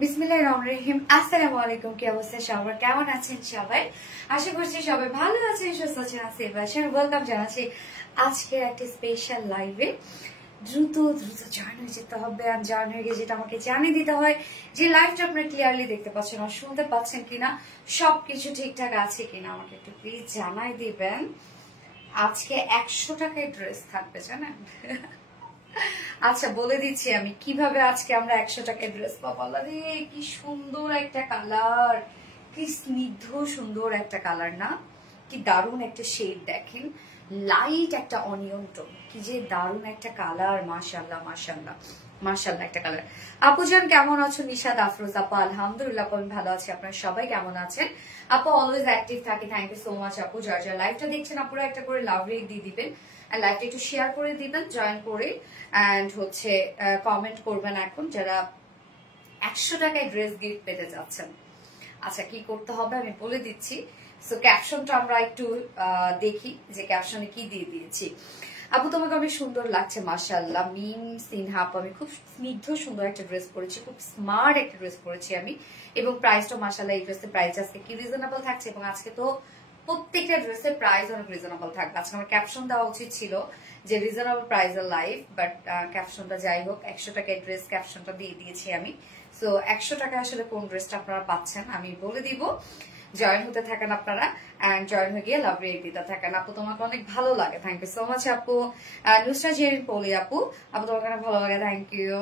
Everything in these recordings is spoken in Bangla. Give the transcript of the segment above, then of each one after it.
বিসমিল্লাহিররহমানিররহিম। আসসালামু আলাইকুম। কি অবস্থা সবার, কেমন আছেন সবাই? আশা করছি সবাই ভালো আছেন, সুস্থ আছেন, আছেন। ওয়েলকাম জানাচ্ছি আজকের একটা স্পেশাল লাইভে। দ্রুত দ্রুত জয়েন হয়ে যেতে হবে। আর জয়েন হয়ে গিয়ে যেটা আমাকে জানিয়ে দিতে হয় যে লাইভটা আপনারা ক্লিয়ারলি দেখতে পাচ্ছেন আর শুনতে পাচ্ছেন কিনা, সবকিছু ঠিকঠাক আছে কিনা আমাকে একটু প্লিজ জানাই দিবেন। আজকে 100 টাকায় ড্রেস থাকবে জানেন। আচ্ছা বলে দিচ্ছি আমি কিভাবে আজকে আমরা 100 টাকায় ড্রেস পাবো। আরে কি সুন্দর একটা কালার, কি স্নিগ্ধ সুন্দর একটা কালার না, কি দারুণ একটা শেড দেখেন, লাইট একটা অনিয়ন টোন, কি যে দারুণ একটা কালার। মাশাআল্লাহ মাশাআল্লাহ মাশাআল্লাহ একটা কালার। আপুজান কেমন আছো? নিশাদ আফরোজ আপু আলহামদুলিল্লাহ আমি ভালো আছি। আপনারা সবাই কেমন আছেন? আপু অলওয়েজ অ্যাক্টিভ থাকি, থ্যাংক ইউ সো মাচ আপু। যারা যারা লাইভটা দেখছেন আপুরা একটা করে লাভ রেট দিয়ে দিবেন, লাইভটা একটু শেয়ার করে দিবেন জয়েন করে, এন্ড হচ্ছে কমেন্ট করবেন এখন যারা 100 টাকায় ড্রেস গিফট পেতে যাচ্ছেন। আচ্ছা কি করতে হবে আমি বলে দিচ্ছি। সো ক্যাপশনটা আমরা একটু দেখি যে ক্যাপশনে কি দিয়ে দিয়েছি। আপু তোমাকে অনেক সুন্দর লাগছে মাশাআল্লাহ। মিম সিনহা আপু আমি খুব স্নিগ্ধ সুন্দর একটা ড্রেস পরেছি, খুব স্মার্ট একটা ড্রেস পরেছি আমি, এবং প্রাইসটা মাশাআল্লাহ এই ড্রেসের প্রাইস আজকে কি রিজনেবল থাকছে, এবং আজকে তো প্রত্যেকটা ড্রেসের প্রাইস অনেক রিজনেবল থাকবে। আজকে আমার ক্যাপশন দেওয়া উচিত ছিল যে রিজনেবল প্রাইসের লাইভ, বাট ক্যাপশনটা যাই হোক 100 টাকায় ড্রেস ক্যাপশনটা দিয়ে দিয়েছি আমি। সো 100 টাকা আসলে কোন ড্রেসটা আপনারা পাচ্ছেন আমি বলে দিব। জয়েন হতে থাকেন আপনারা, এন্ড জয়েন হয়ে গিয়ে লাভ রেট দিতে থাকেন। আপু তোমাকে অনেক ভালো লাগে, থ্যাংক ইউ সো মাচ আপু। নুসরা জেরিন পলি আপু, আপু তোমাকে অনেক ভালো লাগে, থ্যাংক ইউ।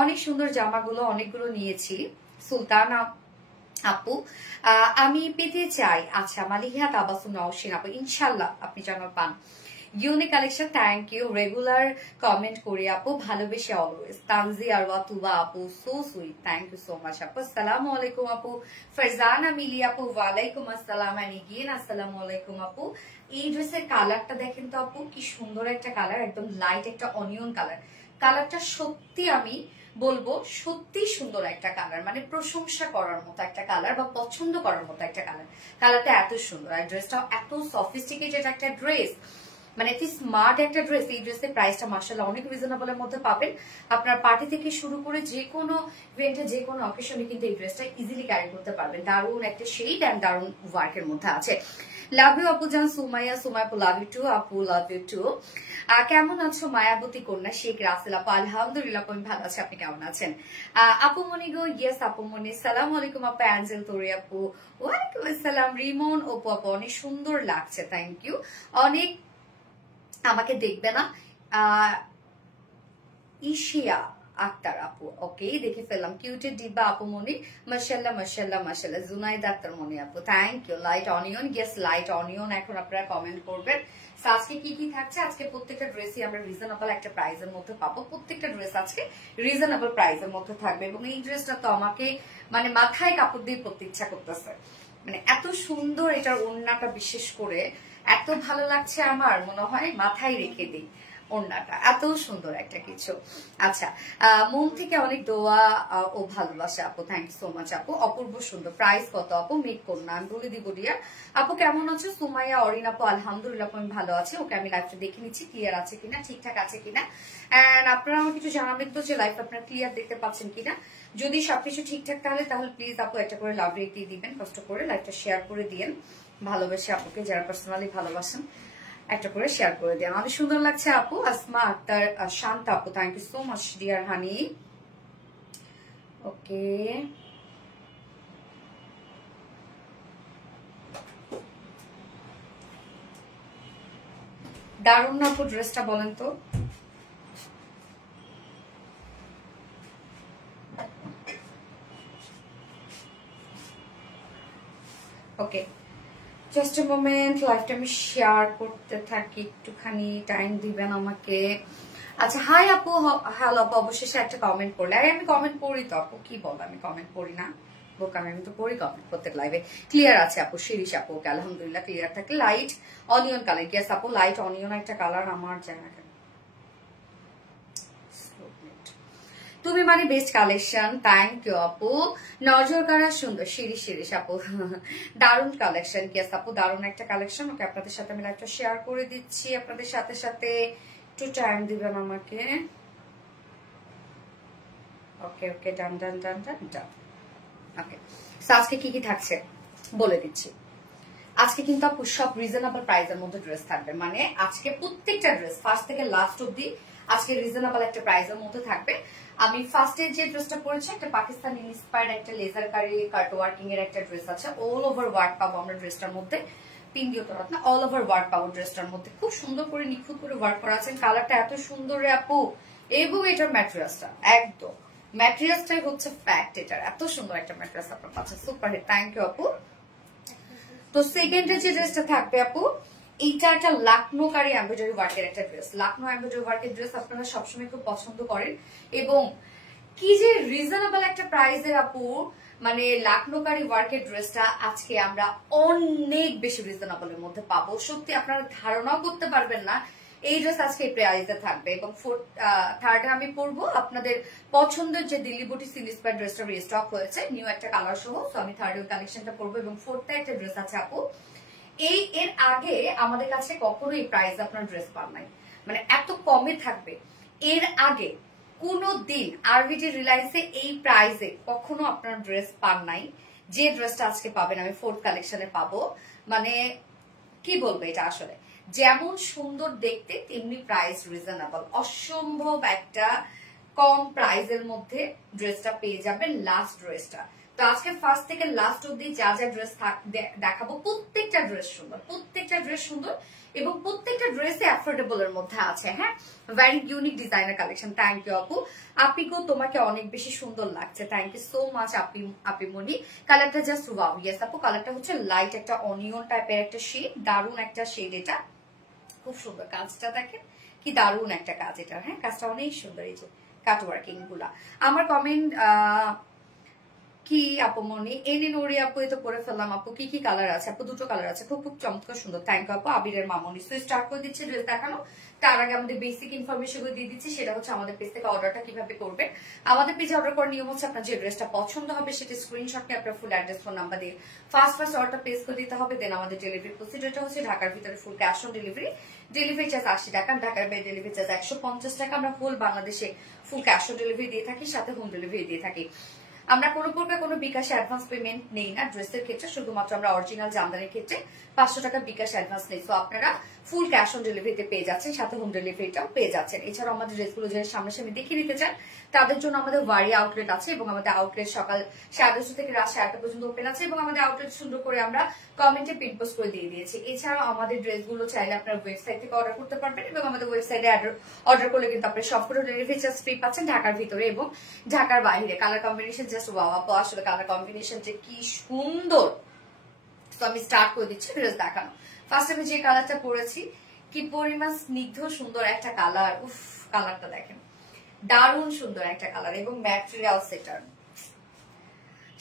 অনেক সুন্দর জামাগুলো অনেকগুলো নিয়েছি। সুলতান আপু আমি পেতে চাই। আচ্ছা মালিহা তাবাসুম নওশিন আপু ইনশাল্লাহ আপনি যেন পান। Unique collection, thank you. Regular comment করি আপু, ভালোবেসে অলওয়েজ। তানজি আর ওয়াতুবা আপু so sweet, thank you so much আপু। আসসালামু আলাইকুম আপু। ফারজানা মিলি আপু ওয়ালাইকুম আসসালাম, এগেইন আসসালামু আলাইকুম আপু। এই ড্রেসের কালারটা দেখেন তো আপু, কি সুন্দর একটা কালার, একদম লাইট একটা অনিয়ন কালার। কালারটা সত্যি আমি বলবো সত্যি সুন্দর একটা কালার, মানে প্রশংসা করার মতো একটা কালার বা পছন্দ করার মতো একটা কালার। কালারটা এত সুন্দর আর ড্রেসটা এত সফিস্টিকেটেড একটা ড্রেস, মানে এত স্মার্ট একটা ড্রেস। এই ড্রেসের প্রাইসটা মাশাআল্লাহ অনেক রিজনেবলের মধ্যে পাবেন। আপনার পার্টি থেকে শুরু করে যে কোনো ইভেন্টে যে কোনো অকেশনে কিন্তু এই ড্রেসটা ইজিলি ক্যারি করতে পারবেন। দারুণ একটা শেড এন্ড দারুণ ওয়ার্কের মধ্যে আছে। লাভ ইউ আপু জান। সুমাইয়া আপু লাভ ইউ টু আপু, লাভ ইউ টু। কেমন আছো মায়াবতী কন্যা শেখ রাসেল আপু? আলহামদুলিল্লাহ আমি ভালো আছি, আপনি কেমন আছেন? আপু মনি গো, ইয়েস আপু মনি। সালাম আলাইকুম আপু। অ্যাঞ্জেল তোরি আপু ওয়ালাইকুম আসসালাম। রিমন ওপো আপু অনেক সুন্দর লাগছে, থ্যাংক ইউ। অনেক আমাকে দেখবে না ইশিয়া আক্তার আপু, ওকে দেখে ফেললাম। কিউটের ডিব্বা আপু মনি, মাশাআল্লাহ মাশাআল্লাহ মাশাআল্লাহ। জুনাইদা আক্তার মনি আপু, thank you. Light onion, yes light onion. এখন আপনারা কমেন্ট করবেন আজকে কি কি থাকছে। আজকে প্রত্যেকটা ড্রেসই আমরা রিজনেবল একটা প্রাইসের মধ্যে পাবো। প্রত্যেকটা ড্রেস আজকে রিজনেবল প্রাইসের মধ্যে থাকবে, এবং এই ড্রেসটা তো আমাকে মানে মাথায় কাপড় দিয়ে পরতে ইচ্ছা করতেছে, মানে এত সুন্দর। এটার ওড়নাটা বিশেষ করে এত ভালো লাগছে, আমার মনে হয় মাথায় রেখে দিই ওড়নাটা, এত সুন্দর একটা কিছু। আচ্ছা মন থেকে অনেক দোয়া ও ভালোবাসা আপু, থ্যাংক ইউ সো মাচ আপু। অপূর্ব সুন্দর। প্রাইস কত আপু? মেক করুন আমি বলে দিব ডিয়ার। আপু কেমন আছো? সুমাইয়া অরিন আপু আলহামদুলিল্লাহ আমি ভালো আছি। ওকে আমি লাইভটা দেখে নিচ্ছি ক্লিয়ার আছে কিনা, ঠিকঠাক আছে কিনা, এন্ড আপনারা আমাকে কিছু জানাবেন তো যে লাইভটা আপনারা ক্লিয়ার দেখতে পাচ্ছেন কিনা। যদি সবকিছু ঠিকঠাক তাহলে প্লিজ আপু একটা করে লাভ রেট দিয়ে দিবেন, কষ্ট করে লাইভটা শেয়ার করে দিয়েন। ভালোবেসে আপুকে যারা পার্সোনালি ভালোবাসেন একটা করে শেয়ার করে দেন। অনেক সুন্দর লাগছে আপু। আসমা আক্তার শান্ত আপু, thank you so much dear honey. Okay দারুণ আপু ড্রেসটা, বলেন তো। ওকে জাস্ট এ মোমেন্ট, লাইভটা আমি শেয়ার করতে থাকি, একটুখানি টাইম দিবেন আমাকে। আচ্ছা হাই আপু, হ্যালো আপু, অবশেষে একটা কমেন্ট করলে। আরে আমি কমেন্ট পড়ি তো আপু, কি বল আমি কমেন্ট পড়ি না? বোকামি, আমি তো পড়ি কমেন্ট প্রত্যেক লাইভে। ক্লিয়ার আছে আপু? শিরিষ আপু ওকে আলহামদুলিল্লাহ ক্লিয়ার থাকে। লাইট অনিয়ন কালার, ইয়েস আপু লাইট অনিয়ন একটা কালার। আমার জানা তুমি মানে বেস্ট কালেকশন, থ্যাংক ইউ আপু। নজর কারা সুন্দর, শিরিষ আপু দারুণ কালেকশন, ইয়েস আপু দারুণ একটা কালেকশন। ওকে আপনাদের সাথে আমি লাইভটা শেয়ার করে দিচ্ছি। আপনাদের সাথে সাথে একটু টাইম দিবেন আমাকে। ওকে ওকে, ডান ডান ডান ডান ডান। ওকে, আজকে কি কি থাকছে বলে দিচ্ছি। আজকে কিন্তু আপু সব রিজনেবল প্রাইসের মধ্যে ড্রেস থাকবে, মানে আজকে প্রত্যেকটা ড্রেস ফার্স্ট থেকে লাস্ট অব্দি আজকে রিজনেবল একটা প্রাইসের মধ্যে থাকবে। আমি ফার্স্টে যে ড্রেসটা পরেছি একটা পাকিস্তানি ইন্সপায়ার্ড একটা লেজার কারি কাট ওয়ার্কিং এর একটা ড্রেস আছে, অল ওভার ওয়ার্ক পাবো আমরা ড্রেসটার মধ্যে, পিঙ্গিও তরত না, অল ওভার ওয়ার্ক পাবো ড্রেসটার মধ্যে, খুব সুন্দর করে নিখুঁত করে ওয়ার্ক করা আছে। কালারটা এত সুন্দর রে আপু, এবং এটার ম্যাটেরিয়ালসটা একদম, ম্যাটেরিয়ালসটাই হচ্ছে ফ্যাক্ট, এটার এত সুন্দর একটা ম্যাটেরিয়ালস আপনার পাচ্ছেন, সুপার হিট। থ্যাংক ইউ আপু। তো সেকেন্ডে যে ড্রেসটা থাকবে আপু, এইটা একটা লাকনো কারি এমব্রয়ডারি ওয়ার্কের একটা ড্রেস। লাকনো এমব্রয়ডারি ওয়ার্কের ড্রেস আপনারা সবসময় খুব পছন্দ করেন, এবং কি যে রিজনেবল একটা প্রাইসের আপু, মানে লাকনো কারি ওয়ার্কের ড্রেসটা আজকে আমরা অনেক বেশি রিজনেবলের মধ্যে পাবো। সত্যি আপনারা ধারণাও করতে পারবেন না এই ড্রেস আজকে এই প্রাইসে থাকবে। এবং থার্ডে আমি পরবো আপনাদের পছন্দের যে দিল্লি বুটি ইন্সপায়ার্ড ড্রেসটা রিস্টক হয়েছে নিউ একটা কালার সহ, তো আমি থার্ড কালেকশনটা পরবো। এবং ফোর্থে একটা ড্রেস আছে আপু, এর আগে আমাদের কাছে কখনো এই প্রাইস আপনার ড্রেস পান নাই, মানে এত কমে থাকবে। এর আগে কোনো দিন আরবিটি রিলায়েন্সে এই প্রাইসে কখনো আপনার ড্রেস পান নাই, যে ড্রেসটা আজকে পাবেন আমি ফোর্থ কালেকশনে পাবো। মানে কি বলবো, এটা আসলে যেমন সুন্দর দেখতে তেমনি প্রাইস রিজনেবল, অসম্ভব একটা কম প্রাইসের মধ্যে ড্রেসটা পেয়ে যাবেন, লাস্ট ড্রেসটা। তো আজকে ফার্স্ট থেকে লাস্ট অব্দি যা যা ড্রেস দেখাবো প্রত্যেকটা ড্রেস সুন্দর, প্রত্যেকটা ড্রেস সুন্দর, এবং প্রত্যেকটা ড্রেসে অ্যাফোর্ডেবল এর মধ্যে আছে। হ্যাঁ, very unique designer collection. Thank you আপু। আপিগো তোমাকে অনেক বেশি সুন্দর লাগছে, থ্যাংক ইউ সো মাচ আপিমনি। কালারটা জাস্ট ওয়াও। ইয়েস আপু, কালারটা হচ্ছে লাইট একটা অনিয়ন টাইপের একটা শেড, দারুণ একটা শেড, এটা খুব সুন্দর। কাজটা দেখেন কি দারুণ একটা কাজ এটা, হ্যাঁ কাজটা অনেক সুন্দর। এই যে কাট ওয়ার্কিং গুলা, আমার কমেন্ট কি আপু মনি এনে নোরি আপু, এ তো করে ফেললাম আপু। কি কি কালার আছে আপু? দুটো কালার আছে, খুব খুব চমৎকার সুন্দর। থ্যাংক ইউ আপু। আবিরের মামনি তো স্টার্ট করে দিচ্ছে ড্রেস দেখানো। তার আগে আমাদের বেসিক ইনফরমেশন গুলো দিয়ে দিচ্ছি, সেটা হচ্ছে আমাদের পেজ থেকে অর্ডারটা কিভাবে করবে। আমাদের পেজে অর্ডার করার নিয়ম হচ্ছে আপনার যে ড্রেসটা পছন্দ হবে সেটা স্ক্রিনশট নিয়ে আপনার ফুল অ্যাড্রেস ফোন নাম্বার দিয়ে ফার্স্ট অর্ডারটা প্লেস করে দিতে হবে। দেন আমাদের ডেলিভারি প্রসিডিউরটা হচ্ছে ঢাকার ভিতরে full cash on delivery, delivery charge 80 টাকা, ঢাকার বাইরে ডেলিভারি চার্জ 150 টাকা। আমরা ফুল বাংলাদেশে ফুল ক্যাশ অন ডেলিভারি দিয়ে থাকি, সাথে হোম ডেলিভারি দিয়ে থাকি। আমরা কোনো প্রকার কোনো বিকাশে অ্যাডভান্স পেমেন্ট নেই না ড্রেসের ক্ষেত্রে, শুধুমাত্র আমরা অরিজিনাল জামদানির ক্ষেত্রে 500 টাকা বিকাশ অ্যাডভান্স নেই। তো আপনারা ফুল ক্যাশ অন ডেলিভারিতে পেয়ে যাচ্ছেন, সাথে হোম ডেলিভারিটাও পেয়ে যাচ্ছেন। এছাড়াও আমাদের ড্রেসগুলো যে সামনাসামনি দেখিয়ে নিতে চান তাদের জন্য আমাদের ওয়ারি আউটলেট আছে, এবং আমাদের আউটলেট সকাল 10:30 থেকে রাত 10:30 পর্যন্ত ওপেন আছে, এবং আমাদের আউটলেট সুন্দর করে আমরা কমেন্টে পিন পোস্ট করে দিয়ে দিয়েছি। এছাড়াও আমাদের ড্রেসগুলো চাইলে আপনার ওয়েবসাইট থেকে অর্ডার করতে পারবেন, এবং আমাদের ওয়েবসাইটে অর্ডার করলে কিন্তু আপনি সবগুলো ডেলিভারি চার্জ ফ্রি পাচ্ছেন ঢাকার ভিতরে এবং ঢাকার বাইরে। কালার কম্বিনেশন জাস্ট ওয়াও আপু, আসলে কালার কম্বিনেশন যে কি সুন্দর। তো আমি স্টার্ট করে দিচ্ছি ড্রেস দেখানো। ফার্স্ট আমি যে কালারটা পরেছি, কি পরিমাণ স্নিগ্ধ সুন্দর একটা কালার, উফ কালারটা দেখেন, দারুণ সুন্দর একটা কালার, এবং ম্যাটেরিয়াল সেটার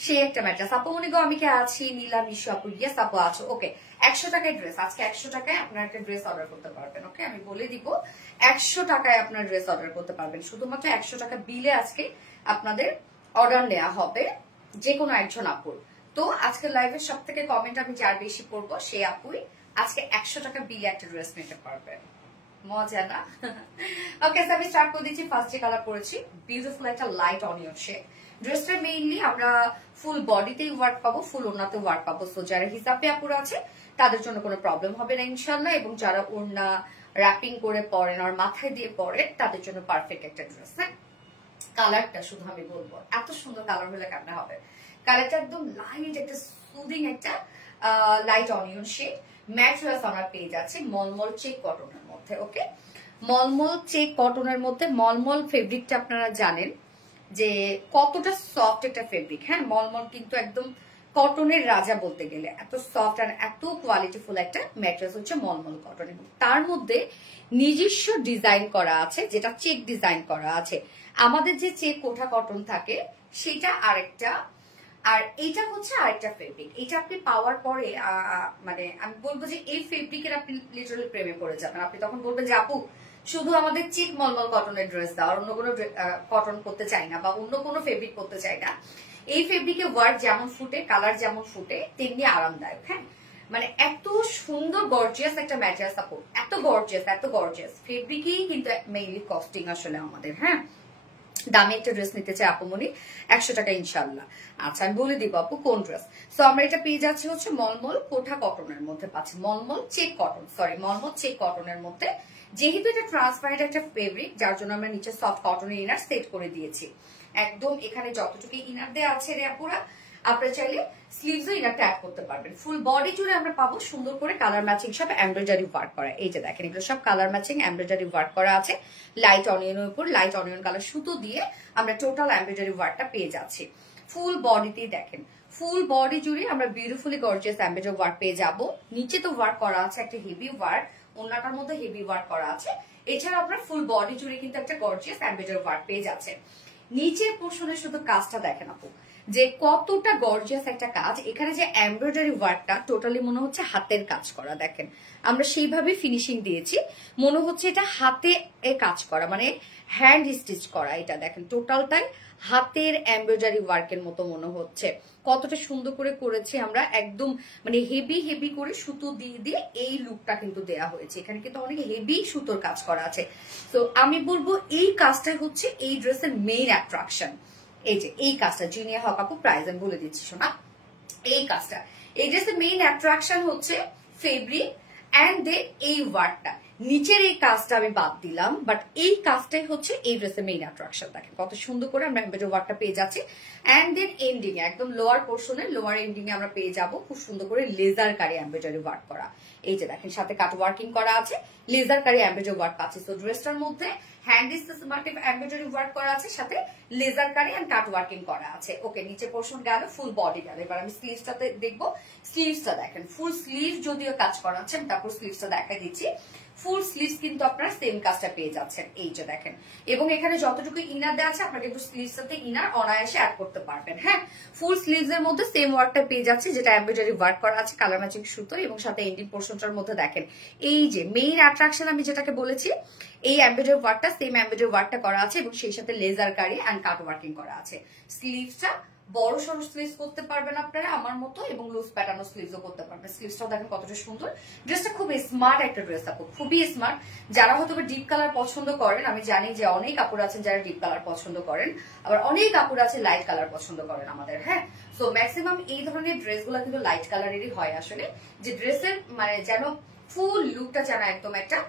সে একটা ম্যাট্রেস। আপু মনে গো আমি কে আছি, নীলা মিশু আপু, ইয়েস আপু আছো। ওকে, 100 টাকায় ড্রেস, আজকে 100 টাকায় আপনার একটা ড্রেস অর্ডার করতে পারবেন। ওকে, আমি বলে দিব 100 টাকায় আপনার ড্রেস অর্ডার করতে পারবেন, শুধুমাত্র 100 টাকা বিলে আজকে আপনাদের অর্ডার নেওয়া হবে যে কোনো একজন আপুর। তো আজকে লাইভের সব থেকে কমেন্ট আমি যার বেশি পড়বো সে আপুই আজকে 100 টাকা বিলে একটা ড্রেস নিতে পারবেন। মজা না? ওকে, আমি স্টার্ট করে দিচ্ছি। ফার্স্ট যে কালার পরেছি, বিউটিফুল একটা লাইট অনিয়ন শেড। ড্রেসটা মেইনলি আমরা ফুল বডিতেই ওয়ার্ক পাবো, ফুল ওড়নাতে ওয়ার্ক পাবো। সো যারা হিসাবে আপুরা আছে তাদের জন্য কোনো প্রবলেম হবে না ইনশাল্লাহ, এবং যারা ওড়না র্যাপিং করে পরেন আর মাথায় দিয়ে পরেন তাদের জন্য পারফেক্ট একটা ড্রেস। হ্যাঁ, কালারটা শুধু আমি বলবো এত সুন্দর কালার হলে কেমন হবে। কালারটা একদম লাইট একটা সুদিং একটা লাইট অনিয়ন শেড। ম্যাটেরিয়ালস আমরা পেয়ে যাচ্ছি মলমল চেক কটনের মধ্যে। ওকে, মলমল চেক কটনের মধ্যে। মলমল ফেব্রিকটা আপনারা জানেন যে কতটা সফট একটা ফেব্রিক। হ্যাঁ, মলমল কিন্তু একদম কটনের রাজা বলতে গেলে, এত সফট আর এত কোয়ালিটিফুল একটা ম্যাটেরিয়াল হচ্ছে মলমল কটন, এবং তার মধ্যে নিজস্ব ডিজাইন করা আছে, যেটা চেক ডিজাইন করা আছে। আমাদের যে চেক কোঠা কটন থাকে সেটা আরেকটা, আর এইটা হচ্ছে আরেকটা ফেব্রিক। এটা আপনি পাওয়ার পরে মানে আমি বলবো যে এই ফেব্রিকের আপনি লিটারালি প্রেমে পড়ে যাবেন। আপনি তখন বলবেন যে আপু শুধু আমাদের চিক মলমল কটনের ড্রেস দাও, আর অন্য কোনো কটন করতে চাই না বা অন্য কোনো ফেব্রিক করতে চাই না। এই ফেব্রিকে ওয়ার্ক যেমন ফুটে, কালার যেমন ফুটে, তেমনি আরামদায়ক। হ্যাঁ, মানে এত সুন্দর গর্জিয়াস একটা ম্যাটেরিয়াল সাপোর্ট, এত গর্জিয়াস ফেব্রিকই কিন্তু মেইনলি কস্টিং আসলে আমাদের। হ্যাঁ, দামি একটা ড্রেস নিতে চাই আপুমনি 100 টাকা ইনশাল্লাহ। আচ্ছা আমি বলে দিব আপু কোন ড্রেস। তো আমরা এটা পেয়ে যাচ্ছি হচ্ছে মলমল কোঠা কটনের মধ্যে পাচ্ছি, মলমল চেক কটন, সরি মলমল চেক কটনের মধ্যে। যেহেতু এটা ট্রান্সপারেন্ট একটা ফেব্রিক, যার জন্য আমরা নিচে সফট কটনের ইনার সেট করে দিয়েছি। একদম এখানে যতটুকু ইনার দেওয়া আছে রে আপুরা, আপনারা চাইলে স্লিভসও ইনারটা অ্যাড করতে পারবেন। ফুল বডি জুড়ে আমরা পাবো সুন্দর করে কালার ম্যাচিং সব এমব্রয়ডারি ওয়ার্ক করা। এই যে দেখেন এগুলো সব কালার ম্যাচিং এমব্রয়ডারি ওয়ার্ক করা আছে। লাইট অনিয়নের উপর লাইট অনিয়ন কালার সুতো দিয়ে আমরা টোটাল এমব্রয়ডারি ওয়ার্কটা পেয়ে যাচ্ছি। ফুল বডিতেই দেখেন, ফুল বডি জুড়ে আমরা বিউটিফুলি গর্জিয়াস এমব্রয়ডারি ওয়ার্ক পেয়ে যাব। নিচে তো ওয়ার্ক করা আছে একটা হেভি ওয়ার্ক, ওনাটার মধ্যে হেভি ওয়ার্ক করা আছে। এছাড়া আপনার ফুল বডি জুড়ে কিন্তু একটা গর্জিয়াস এমব্রয়ডারি ওয়ার্ক পেয়ে যাচ্ছে। নিচের পোর্শনে শুধু কাজটা দেখেন আপু যে কতটা গর্জিয়াস একটা কাজ। এখানে যে এমব্রয়ডারি ওয়ার্কটা টোটালি মনে হচ্ছে হাতের কাজ করা, দেখেন আমরা সেইভাবে ফিনিশিং দিয়েছি, মনে হচ্ছে এটা হাতে কাজ করা, মানে হ্যান্ড স্টিচ করা। এটা দেখেন টোটালটাই হাতের এমব্রয়ডারি ওয়ার্কের মতো মনে হচ্ছে। কতটা সুন্দর করে করেছি আমরা, একদম মানে হেভি হেভি করে সুতো দিয়ে দিয়ে এই লুকটা কিন্তু দেয়া হয়েছে। এখানে কিন্তু অনেক হেভি সুতোর কাজ করা আছে। তো আমি বলবো এই কাজটাই হচ্ছে এই ড্রেসের মেইন অ্যাট্রাকশন। এই যে এই কাজটা জিনিয়া হক আপু প্রাইস আমি বলে দিচ্ছি শোনা, এই কাজটা এই ড্রেসের মেইন অ্যাট্রাকশন হচ্ছে ফেব্রিক এন্ড দেন এই ওয়ার্কটা। নিচের এই কাজটা আমি বাদ দিলাম, বাট এই কাজটাই হচ্ছে এই ড্রেসের মেইন অ্যাট্রাকশন। দেখেন কত সুন্দর করে আমরা এমব্রয়ডারি ওয়ার্কটা পেয়ে যাচ্ছি। এন্ড দেন এন্ডিং এ একদম লোয়ার পোর্শনে লোয়ার এন্ডিং এ আমরা পেয়ে যাব খুব সুন্দর করে লেজার কারি এমব্রয়ডারি ওয়ার্ক করা। এই যে দেখেন সাথে কাট ওয়ার্কিং করা আছে, লেজার কারি এমব্রয়ডারি ওয়ার্ক পাচ্ছি। তো ড্রেসটার মধ্যে হ্যান্ড স্টিচ এমব্রয়ডারি ওয়ার্ক করা আছে, সাথে লেজার কারি এন্ড কাট ওয়ার্কিং করা আছে। ওকে নিচে পোর্শন গেল, ফুল বডি গেল। এবার আমি স্লিভসটাতে দেখবো। স্লিভসটা দেখেন ফুল স্লিভ যদিও কাজ করা আছে, তারপর স্লিভসটা দেখা দিচ্ছি। ফুল স্লিভস কিন্তু আপনারা সেম কাজটা পেয়ে যাচ্ছেন, এই যে দেখেন। এবং এখানে যতটুকু ইনার দেওয়া আছে আপনারা কিন্তু স্লিভস সাথে ইনার অনায়াসে অ্যাড করতে পারবেন। হ্যাঁ ফুল স্লিভস এর মধ্যে সেম ওয়ার্কটা পেয়ে যাচ্ছে, যেটা এমব্রয়ডারি ওয়ার্ক করা আছে কালার ম্যাচিং সুতো, এবং সাথে এন্ডিং পোর্শনটার মধ্যে দেখেন এই যে মেইন অ্যাট্রাকশন আমি যেটাকে বলেছি, এই এমব্রয়ডারি ওয়ার্কটা সেম এমব্রয়ডারি ওয়ার্কটা করা আছে এবং সেই সাথে লেজার কারি এন্ড কাট ওয়ার্কিং করা আছে। স্লিভসটা বড় সরু স্লিভস করতে পারবেন আপনারা আমার মতো, এবং লুজ প্যাটার্ন স্লিভসও করতে পারবেন। স্লিভসটাও দেখেন কতটা সুন্দর। ড্রেসটা খুব স্মার্ট একটা ড্রেস আপু, খুবই স্মার্ট। যারা হয়তো ডিপ কালার পছন্দ করেন, আমি জানি যে অনেক কাপড় আছেন যারা ডিপ কালার পছন্দ করেন, আবার অনেক কাপড় আছে লাইট কালার পছন্দ করেন আমাদের। হ্যাঁ সো ম্যাক্সিমাম এই ধরনের ড্রেসগুলো কিন্তু লাইট কালারেরই হয় আসলে, যে ড্রেসের মানে যেন ফুল লুকটা যেন একদম একটা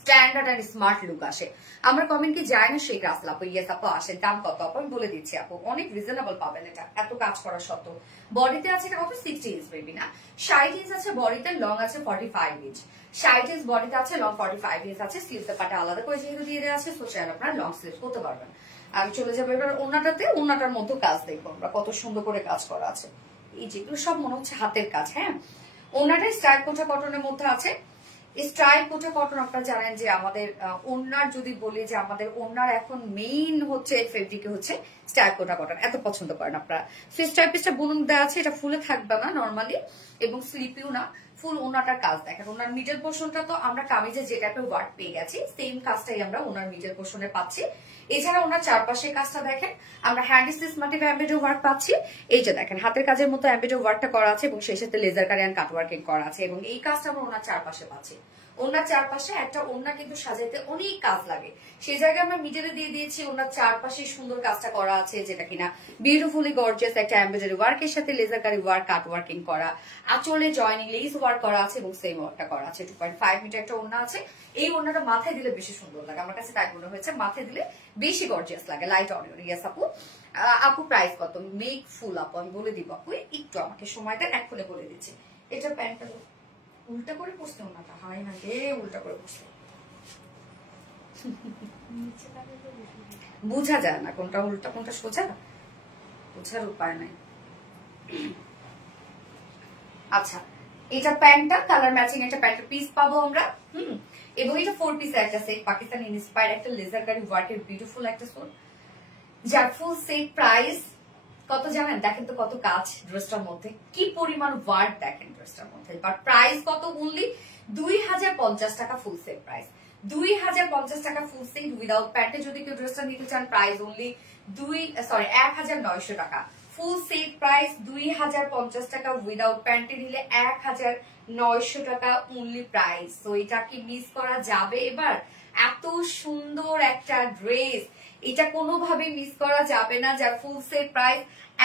স্ট্যান্ডার্ড এন্ড স্মার্ট লুক আসে। আমার কমেন্ট কি যায় না সেই রাসেল আপু? ইয়েস আপু আসে। দাম কত আপু? আমি বলে দিচ্ছি আপু, অনেক রিজনেবল পাবেন এটা এত কাজ করা সত্ত্বেও। বডিতে আছে এটা কত 60 ইঞ্চ বেবি না 60 ইঞ্চ আছে বডিতে, লং আছে 45 ইঞ্চ। 60 ইঞ্চ বডিতে আছে, লং 45 ইঞ্চ আছে। স্লিভসের পাটে আলাদা করে যেহেতু দিয়ে দেওয়া আছে, সো চাইলে আপনারা লং স্লিভ করতে পারবেন। আমি চলে যাবো এবার ওনাটাতে। ওনাটার মধ্যে কাজ দেখবো আমরা কত সুন্দর করে কাজ করা আছে। এই যেগুলো সব মনে হচ্ছে হাতের কাজ। হ্যাঁ ওনাটাই স্ট্রাইপ কোটা কটনের মধ্যে আছে। স্ট্রাইপ কোটা কটন আপনারা জানেন যে আমাদের ওনার, যদি বলি যে আমাদের ওনার এখন মেইন হচ্ছে ফেব্রিকে হচ্ছে স্ট্রাইপ কোটা কটন, এত পছন্দ করেন আপনারা। স্ট্রাইপটা বুনন দেওয়া আছে, এটা ফুলে থাকবে না নর্মালি, এবং স্লিপিও না। ফুল ওনাটার কাজ দেখেন। ওনার মিডল পোর্শনটা তো আমরা কামিজে যে টাইপের ওয়ার্ক পেয়ে গেছি, সেম কাজটাই আমরা ওনার মিডল পোর্শনে পাচ্ছি। এছাড়া ওনার চারপাশে কাজটা দেখেন, আমরা hand stitch motif embroidery work পাচ্ছি। এই যে দেখেন হাতের কাজের মতো এমব্রয়ডারি ওয়ার্কটা করা আছে, এবং সেই সাথে লেজার কারি এন্ড কাট ওয়ার্কিং করা আছে, এবং এই কাজটা আমরা ওনার চারপাশে পাচ্ছি। ওনার চারপাশে একটা ওনা কিন্তু সাজাইতে অনেক কাজ লাগে, সেই জায়গায় আমরা মিডলে দিয়ে দিয়েছি। ওনার চারপাশে সুন্দর কাজটা করা আছে, যেটা কিনা বিউটিফুলি গর্জিয়াস একটা এমব্রয়ডারি ওয়ার্কের সাথে লেজার কারি ওয়ার্ক, কাট ওয়ার্কিং করা, আঁচলে জয়েনিং লেস ওয়ার্ক করা আছে, এবং সেম ওয়ার্কটা করা আছে। 2.5 মিটার একটা ওনা আছে। এই ওনাটা মাথায় দিলে বেশি সুন্দর লাগে, আমার কাছে তাই মনে হয়েছে, মাথায় দিলে বেশি গর্জিয়াস লাগে। Light onion. ইয়েস আপু। আপু প্রাইস কত? মেক ফুল আপু আমি বলে দিব আপু, একটু আমাকে সময় দেন, এক্ষুনি বলে দিচ্ছি। এটা প্যান্টটা উল্টা করে পড়ছে, ওনাটা হয় না রে, উল্টা করে পড়ছে, বুঝা যায় না কোনটা উল্টা কোনটা সোজা, বোঝার উপায় নাই। আচ্ছা এটা প্যান্টটা কালার ম্যাচিং একটা প্যান্টের পিস পাবো আমরা। এবং এটা 4 পিস একটা সেট, পাকিস্তানি ইন্সপায়ার্ড একটা লেজার কারি ওয়ার্কের বিউটিফুল একটা সুট, যার ফুল সেট প্রাইস কত জানেন? দেখেন তো কত কাজ ড্রেসটার মধ্যে, কি পরিমাণ ওয়ার্ক দেখেন ড্রেসটার মধ্যে। বাট প্রাইস কত? অনলি 2050 টাকা ফুল সেট প্রাইস। 2050 টাকা ফুল সেট উইদাউট প্যান্টে যদি কেউ ড্রেসটা নিতে চান, প্রাইস অনলি 1900 টাকা। ফুল সেট প্রাইস 2050 টাকা, উইদাউট প্যান্টে নিলে 900 টাকা অনলি প্রাইস। তো এটা কি মিস করা যাবে এবার? এত সুন্দর একটা ড্রেস, এটা কোনোভাবেই মিস করা যাবে না। যার ফুল সেট প্রাইস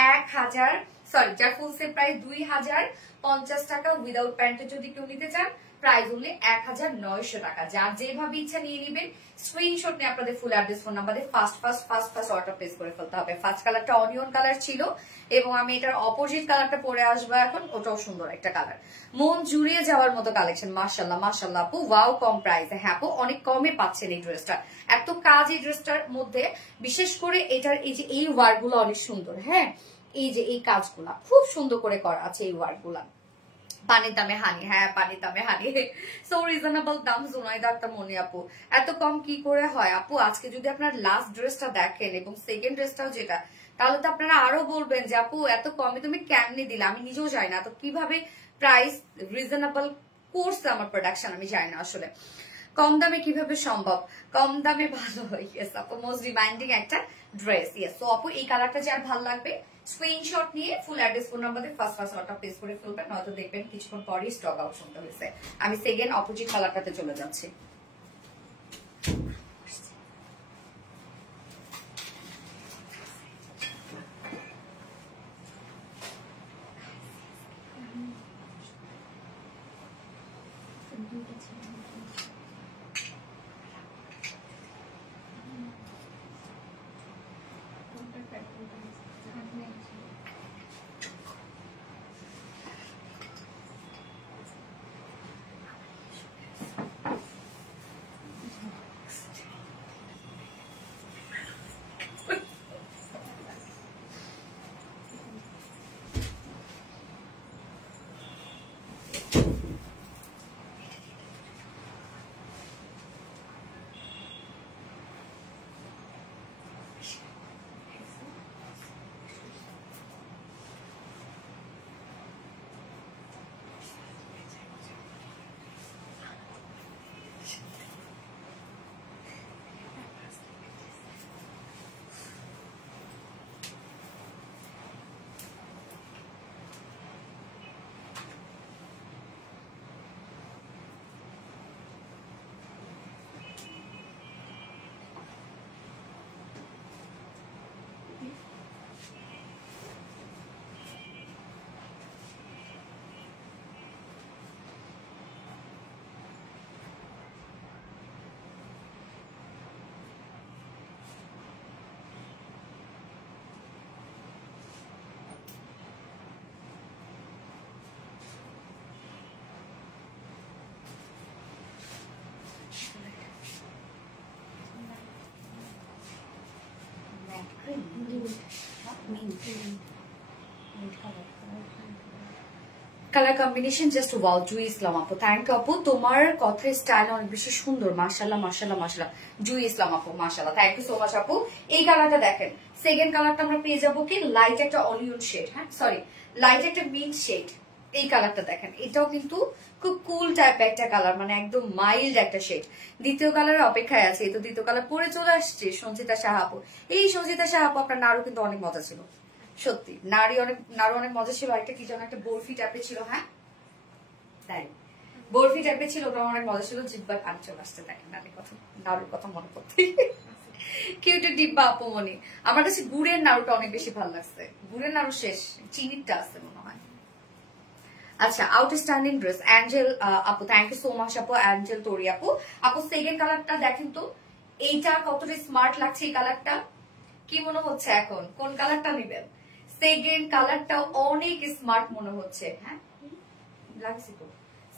1000, সরি যার ফুল সেট প্রাইস 2050 টাকা, উইদাউট প্যান্টে যদি কেউ নিতে চান প্রাইস হলে 1900 টাকা। যার যেভাবে ইচ্ছা নিয়ে নিবেন, স্ক্রিনশট নিয়ে আপনাদের ফুল অ্যাড্রেস ফোন নাম্বারে ফাস্ট অর্ডার প্লেস করে ফেলতে হবে। ফার্স্ট কালারটা অনিয়ন কালার ছিল এবং আমি এটার অপোজিট কালারটা পরে আসবো এখন, ওটাও সুন্দর একটা কালার, মন জুড়িয়ে যাওয়ার মতো কালেকশন। মাশাল্লাহ মাশাল্লাহ আপু, ওয়াও কম প্রাইসে। হ্যাঁ আপু অনেক কমে পাচ্ছেন এই ড্রেসটা, এত কাজ এই ড্রেসটার মধ্যে, বিশেষ করে এটার এই যে এই ওয়ার্ক গুলো অনেক সুন্দর। হ্যাঁ এই যে এই কাজগুলা খুব সুন্দর করে করা আছে এই ওয়ার্ক গুলা। পানির দামে হানি, হ্যাঁ পানির দামে হানি, সো রিজনেবল দাম। জুনাইদা একটা মনে আপু, এত কম কি করে হয় আপু? আজকে যদি আপনার লাস্ট ড্রেসটা দেখেন এবং সেকেন্ড ড্রেসটাও যেটা, তাহলে তো আপনারা আরো বলবেন যে আপু এত কমে তুমি কেমনে দিলে, আমি নিজেও জানি না তো কিভাবে প্রাইস রিজনেবল করছে আমার প্রোডাকশন, আমি জানি না আসলে কম দামে কিভাবে সম্ভব। কম দামে ভালো হয়, ইয়েস আপু, মোস্ট ডিমান্ডিং একটা ড্রেস। ইয়েস, তো আপু এই কালারটা যার ভালো লাগবে স্ক্রিনশট নিয়ে ফুল অ্যাড্রেস ফোন নাম্বারে ফার্স্ট অর্ডার প্লেস করে ফেলবেন, নয়তো দেখবেন কিছুক্ষণ পরেই স্টক আউট শুনতে হয়েছে। আমি সেকেন্ড অপোজিট কালারটাতে চলে যাচ্ছি। Colour combination just wow. Jui Islam আপু, থ্যাংক ইউ আপু, তোমার কথার স্টাইল অনেক বেশি সুন্দর। মাশাআল্লাহ মাশাআল্লাহ মাশাআল্লাহ। জুই ইসলাম আপু মাশাআল্লাহ, থ্যাংক ইউ সো মাচ আপু। এই কালারটা দেখেন, সেকেন্ড কালারটা আমরা পেয়ে যাবো কি লাইট একটা অনিয়ন শেড, হ্যাঁ সরি লাইট একটা মিন্ট শেড। এই কালারটা দেখেন, এটাও কিন্তু খুব কুল টাইপ একটা কালার, মানে একদম মাইল্ড একটা শেড। দ্বিতীয় কালারের অপেক্ষায় আছে, এই তো দ্বিতীয় কালার পরে চলে আসছে সঞ্চিতা সাহা আপু। এই সঞ্চিতা সাহা আপু আপনার নাড়ু কিন্তু অনেক মজা ছিল, সত্যি নাড়ু অনেক মজা ছিল। একটা কি যেন একটা বরফি টাইপের ছিল, হ্যাঁ তাই বরফি টাইপের ছিল, ওটা অনেক মজা ছিল। জিব্বায় পানি চলে আসতে দেখেন নাড়ুর কথা মনে করতে। কিউটের ডিব্বা আপু মনি, আমার কাছে গুড়ের নাড়ুটা অনেক বেশি ভালো লাগছে। গুড়ের নাড়ু শেষ, চিনিটা আছে মনে হয়। আচ্ছা, আউটস্ট্যান্ডিং ড্রেস অ্যাঞ্জেল আপু, থ্যাংক ইউ সো মাচ আপু। অ্যাঞ্জেল তোরি আপু, আপু সেকেন্ড কালারটা দেখেন তো, এইটা কতটা স্মার্ট লাগছে। এই কালারটা কি মনে হচ্ছে এখন, কোন কালারটা নিবেন? সেকেন্ড কালারটা অনেক স্মার্ট মনে হচ্ছে, হ্যাঁ লাগছে তো।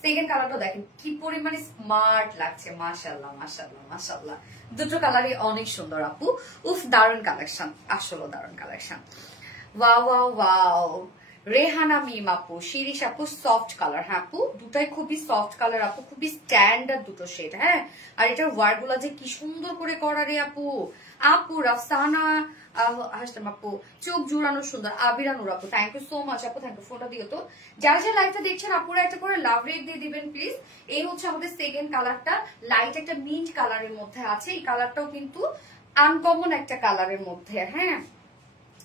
সেকেন্ড কালারটা দেখেন কি পরিমাণে স্মার্ট লাগছে। মাশাআল্লাহ মাশাআল্লাহ মাশাআল্লাহ, দুটো কালারই অনেক সুন্দর আপু। উফ দারুণ কালেকশন, আসলে দারুণ collection. Wow wow wow. Rehana Mim আপু, শিরিশ আপু সফট কালার। হ্যাঁ আপু দুটাই খুবই সফট কালার আপু, খুবই স্ট্যান্ডার্ড দুটো শেড। হ্যাঁ আর এটার ওয়ার্ক গুলা যে কি সুন্দর করে করা রে আপু। আপু রাফসানা হাসলাম আপু, চোখ জুড়ানো সুন্দর। আবিরানুর আপু, থ্যাংক ইউ সো মাচ আপু, থ্যাংক ইউ। ফোনটা দিও তো, যারা যারা লাইভটা দেখছেন আপুরা একটা করে লাভ রেট দিয়ে দিবেন প্লিজ। এই হচ্ছে আমাদের সেকেন্ড কালারটা, লাইট একটা মিন্ট কালারের মধ্যে আছে। এই কালারটাও কিন্তু আনকমন একটা কালারের মধ্যে, হ্যাঁ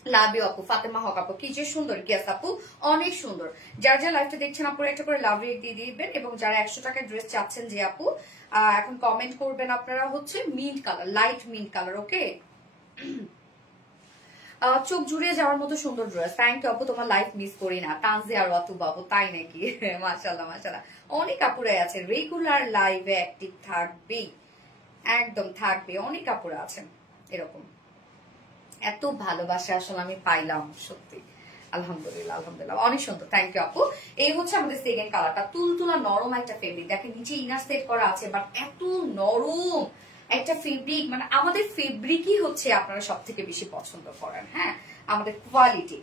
লাভ ইউ আপু, ফাতেমা হক আপু, কি যে সুন্দর, গেস আপু অনেক সুন্দর। যার যা লাইভটা দেখছেন আপু একটা করে লাভ রিয়েক্ট দিয়ে দিবেন, এবং যারা 100 টাকায় ড্রেস চাচ্ছেন যে আপু এখন কমেন্ট করবেন আপনারা হচ্ছে mint colour, light mint colour. Okay, চোখ জুড়িয়ে যাওয়ার মতো সুন্দর ড্রেস। থ্যাংক ইউ আপু, তোমার লাইফ মিস করি না। তানজি আর অতু বাবু, তাই নাকি? মাশাআল্লাহ মাশাআল্লাহ, অনেক আপুরাই আছে রেগুলার লাইভে অ্যাক্টিভ থাকবেই, একদম থাকবে, অনেক আপুরা আছেন এরকম। এত ভালোবাসা আসলে আমি পাইলাম সত্যি, আলহামদুলিল্লাহ আলহামদুলিল্লাহ, অনেক সুন্দর। থ্যাংক ইউ আপু। এই হচ্ছে আমাদের সেকেন্ড কালারটা, তুলতুলা নরম একটা ফেব্রিক। দেখেন নিচে ইনার সেট করা আছে, বাট এত নরম একটা ফেব্রিক, মানে আমাদের ফেব্রিকই হচ্ছে আপনারা সব থেকে বেশি পছন্দ করেন। হ্যাঁ, আমাদের কোয়ালিটি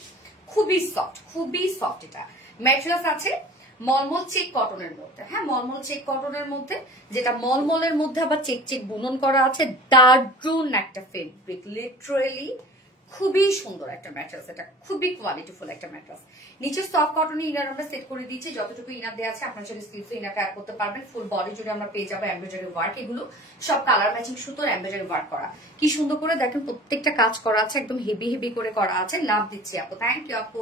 খুবই সফট, খুবই সফট। এটা ম্যাটেরিয়ালস আছে মলমল চেক কটনের মধ্যে। হ্যাঁ, মলমল চেক কটনের মধ্যে, যেটা মলমলের মধ্যে আবার চেক চেক বুনন করা আছে। দারুন একটা ফেব্রিক, লিটারেলি খুবই সুন্দর একটা ম্যাটেরিয়ালস। এটা খুবই কোয়ালিটিফুল একটা ম্যাটেরিয়ালস। নিচে সফট কটনের ইনার আমরা সেট করে দিচ্ছি, যতটুকু ইনার দেওয়া আছে আপনার যদি স্লিভস ইনারটা অ্যাড করতে পারবেন। ফুল বডি জুড়ে আমরা পেয়ে যাবো এমব্রয়ডারি ওয়ার্ক, এগুলো সব কালার ম্যাচিং সুতোর এমব্রয়ডারি ওয়ার্ক করা। কি সুন্দর করে দেখেন, প্রত্যেকটা কাজ করা আছে, একদম হেভি হেভি করে করা আছে। লাভ দিচ্ছি আপু, থ্যাংক ইউ আপু।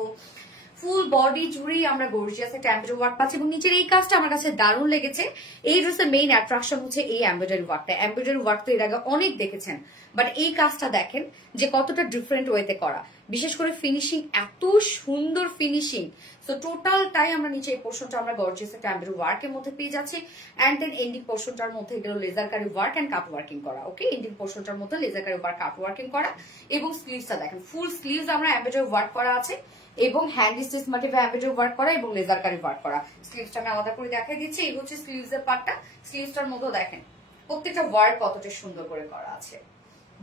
ফুল বডি জুড়েই আমরা গর্জিয়াস একটা এমব্রয়ডারি ওয়ার্ক পাচ্ছি, এবং নিচের এই কাজটা আমার কাছে দারুণ লেগেছে। এই ড্রেসের মেইন অ্যাট্রাকশন হচ্ছে এই এমব্রয়ডারি ওয়ার্কটা। এমব্রয়ডারি ওয়ার্ক তো এর আগে অনেক দেখেছেন, বাট এই কাজটা দেখেন যে কতটা ডিফারেন্ট ওয়েতে করা, বিশেষ করে ফিনিশিং, এত সুন্দর ফিনিশিং। সো টোটালটাই আমরা নিচে এই পোর্শনটা আমরা গর্জিয়াস একটা এমব্রয়ডারি ওয়ার্কের মধ্যে পেয়ে যাচ্ছি, এন্ড দেন এন্ডিং পোর্শনটার মধ্যে এগুলো লেজার কারি ওয়ার্ক এন্ড কাট ওয়ার্কিং করা। ওকে, এন্ডিং পোর্শনটার মধ্যে লেজার কারি ওয়ার্ক, কাট ওয়ার্কিং করা, এবং স্লিভসটা দেখেন ফুল স্লিভস আমরা এমব্রয়ডারি ওয়ার্ক করা আছে, এবং হ্যান্ড স্টিচ মোটিভে এমব্রয়ডারি ওয়ার্ক করা এবং লেজার কারি ওয়ার্ক করা। স্লিভসটা আমি আলাদা করে দেখাই দিচ্ছি। এই হচ্ছে স্লিভস এর পার্টটা। স্লিভসটার মধ্যে দেখেন প্রত্যেকটা ওয়ার্ক কতটা সুন্দর করে করা আছে।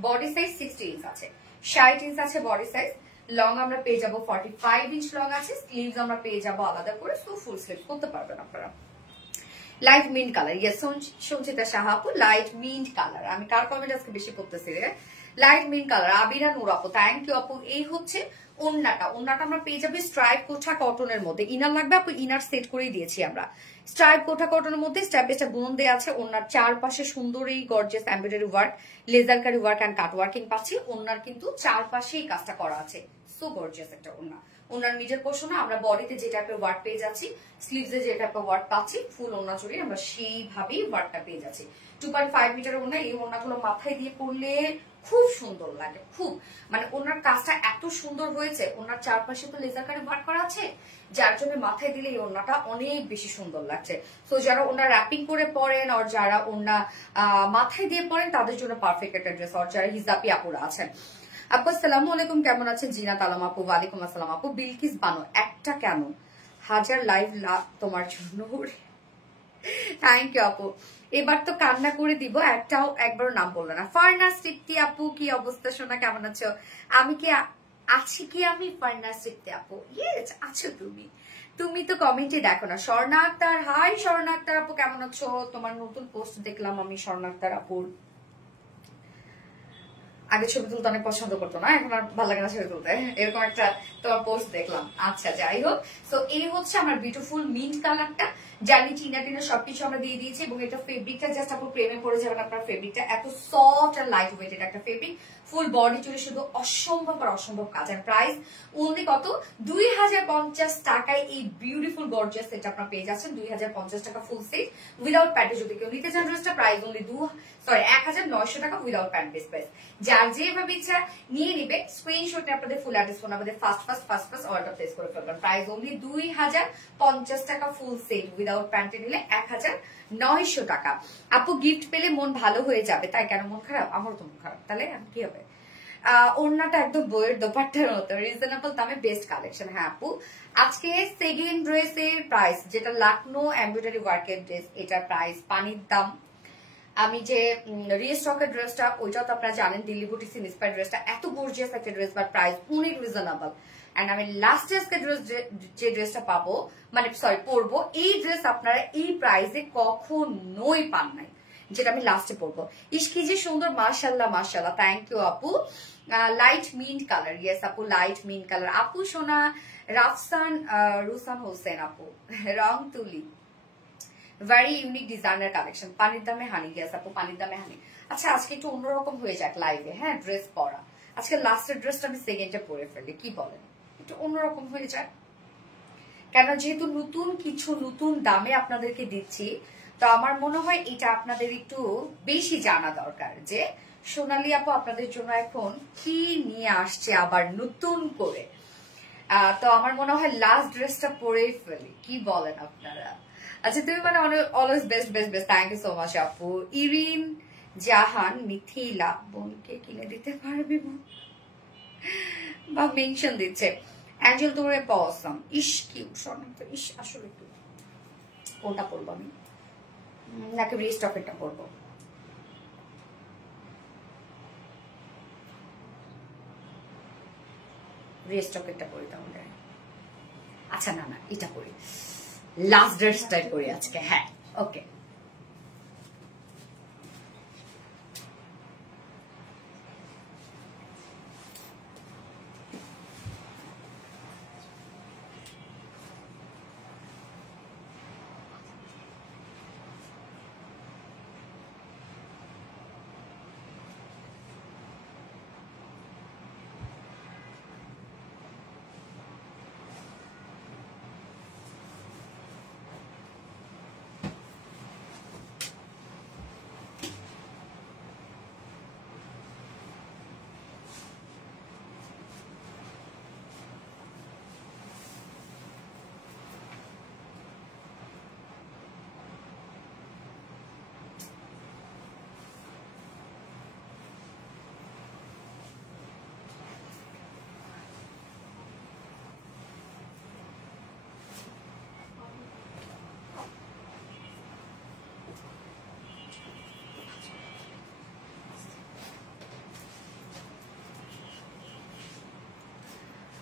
বডি সাইজ 60 ইঞ্চ আছে, 60 ইঞ্চ আছে বডি সাইজ। লং আমরা পেয়ে যাবো 45 ইঞ্চ লং আছে। স্লিভস আমরা পেয়ে যাবো আলাদা করে, সো ফুল স্লিভ করতে পারবেন আপনারা। Light mint colour, yes Sanchita Saha আপু, লাইট মিন্ট কালার। আমি কার কমেন্ট আজকে বেশি করতেছি রে? লাইট মিন্ট কালার, আবিরা নূর আপু, থ্যাংক ইউ আপু। এই হচ্ছে ওন্নাটা, ওন্নাটা আমরা পেয়ে যাবে স্ট্রাইপ কোঠা কটনের মধ্যে। ইনার লাগবে আপু, ইনার সেট করেই দিয়েছি আমরা। স্ট্রাইপ কোঠা কটনের মধ্যে স্টেপ বাই স্টেপ বুনন দেওয়া আছে। ওন্নার চারপাশে সুন্দর এই গর্জিয়াস এমব্রয়ডারি ওয়ার্ক, লেজার কারি ওয়ার্ক এন্ড কাট ওয়ার্কিং পাচ্ছি। ওন্নার কিন্তু চারপাশে এই কাজটা করা আছে, সো গর্জিয়াস একটা ওন্না। ওনার নিজের পোর্শনে আমরা বডিতে যে টাইপের ওয়ার্ক পেয়ে যাচ্ছি, স্লিভসে যে টাইপের ওয়ার্ক পাচ্ছি, ফুল ওনা জুড়ে আমরা সেইভাবেই ওয়ার্কটা পেয়ে যাচ্ছি। 2.5 মিটার ওনা। এই ওনাগুলো মাথায় দিয়ে পড়লে খুব সুন্দর লাগে, খুব, মানে ওনার কাজটা এত সুন্দর হয়েছে। ওনার চারপাশে তো লেজার কারে ওয়ার্ক করা আছে, যার জন্য মাথায় দিলে এই ওনাটা অনেক বেশি সুন্দর লাগছে। তো যারা ওনার র্যাপিং করে পরেন, আর যারা ওনা মাথায় দিয়ে পরেন, তাদের জন্য পারফেক্ট একটা ড্রেস। আর যারা হিজাবি আপুরা আছেন, আপু আসসালামু আলাইকুম, কেমন আছেন? জিনাত আলম আপু, ওয়ালাইকুম আসসালাম আপু। বিলকিস বানো, একটা কেন হাজার লাইভ তোমার জন্য। থ্যাংক ইউ আপু, এবার তো কান্না করে দিব, একটাও একবারও নাম বললো না। ফারনাস তৃপ্তি আপু, কি অবস্থা শোনা, কেমন আছো? আমি কি আছি কি আমি ফারনাস তৃপ্তি আপু? ইয়েস আছো তুমি, তুমি তো কমেন্টে দেখো না। স্বর্ণা আক্তার, হাই স্বর্ণা আক্তার আপু, কেমন আছো? তোমার নতুন পোস্ট দেখলাম আমি স্বর্ণা আক্তার আপুর। আগে ছবি তুলতে অনেক পছন্দ করতো না, এখন আর ভালো লাগে না ছবি তুলতে, এরকম একটা তোমার পোস্ট দেখলাম। আচ্ছা যাই হোক, তো এই হচ্ছে আমার বিউটিফুল মিন্ট কালারটা, জানি চিনা টিনা সবকিছু আমরা দিয়ে দিয়েছি, এবং এটা ফেব্রিকটা জাস্ট আপনি প্রেমে পড়ে যাবেন। আপনার ফেব্রিকটা এত সফট আর লাইট ওয়েটেড একটা ফেব্রিক, ফুল বডি জুড়ে শুধু অসম্ভব আর অসম্ভব কাজ। আর প্রাইস অনলি কত? 2050 টাকায় এই বিউটিফুল গর্জিয়াস সেট আপনারা পেয়ে যাচ্ছেন। 2050 টাকা ফুল সেট উইদাউট প্যান্টে। যদি কেউ নিতে চান ড্রেসটা, প্রাইস অনলি 1900 টাকা উইদাউট প্যান্ট বেস প্রাইস। যার যেভাবে ইচ্ছা নিয়ে নিবে, স্ক্রিনশট নিয়ে আপনাদের ফুল অ্যাড্রেস ফোন আমাদের ফার্স্ট অর্ডার প্লেস করে ফেলবেন। প্রাইস অনলি 2050 টাকা ফুল সেট উইদাউট প্যান্টে নিলে 1900 টাকা। আপু গিফট পেলে মন ভালো হয়ে যাবে, তাই কেন মন খারাপ? আমারও তো মন খারাপ, তাহলে কি হবে? ওড়নাটা একদম বইয়ের দোপাট্টার মতো রিজনেবল দামে বেস্ট কালেকশন। হ্যাঁ আপু, আজকে সেকেন্ড ড্রেসের প্রাইস, যেটা লাকনো এমব্রয়ডারি ওয়ার্কের ড্রেস, এটার প্রাইস পানির দাম। আমি যে রিস্টকের ড্রেসটা, ওইটাও তো আপনারা জানেন, দিল্লি বুটিক্স ইন্সপায়ার ড্রেসটা এত গর্জিয়াস একটা ড্রেস, বাট প্রাইস অনেক রিজনেবল। এন্ড আমি লাস্ট আজকে যে ড্রেসটা পাবো, মানে সরি পরবো, এই ড্রেস আপনারা এই প্রাইসে কখনোই পান নাই, যেটা আমি লাস্টে পরবো। ইস কি যে সুন্দর, মাশাল্লাহ মাশাল্লাহ, থ্যাংক ইউ আপু। লাইট মিন্ট কালার, ইয়েস আপু লাইট মিন্ট কালার। আপু সোনা রাফসান রুসান হোসেন আপু, রং তুলি, ভেরি ইউনিক ডিজাইনার কালেকশন, পানির দামে হানি। ইয়েস আপু পানির দামে হানি। আচ্ছা আজকে একটু অন্যরকম হয়ে যাক লাইভে, হ্যাঁ ড্রেস পরা আজকে লাস্টের ড্রেসটা আমি সেকেন্ডে পরে ফেলি, কি বলেন? একটু অন্যরকম হয়ে যায়, কেন যেহেতু নতুন কিছু নতুন দামে আপনাদেরকে দিচ্ছি, তো আমার মনে হয় এটা আপনাদের একটু বেশি জানা দরকার যে সোনালী আপু আপনাদের জন্য এখন কি নিয়ে আসছে আবার নতুন করে। তো আমার মনে হয় লাস্ট ড্রেসটা পরেই ফেলি, কি বলেন আপনারা? আচ্ছা তুমি মানে always best best best, thank you so much আপু। ইরিন জাহান মিথিলা বোনকে কিনে দিতে পারবি বা মেনশন দিচ্ছে। অ্যাঞ্জেল তোরে পসাম ইস কিউ শোনাতে ইস, আসলে একটু কোনটা পরবো আমি, নাকি রিস্টকেরটা পরবো? রিস্টকেরটা পরি তাহলে। আচ্ছা না না এটা পরি, লাস্ট ড্রেসটাই পরি আজকে। হ্যাঁ ওকে।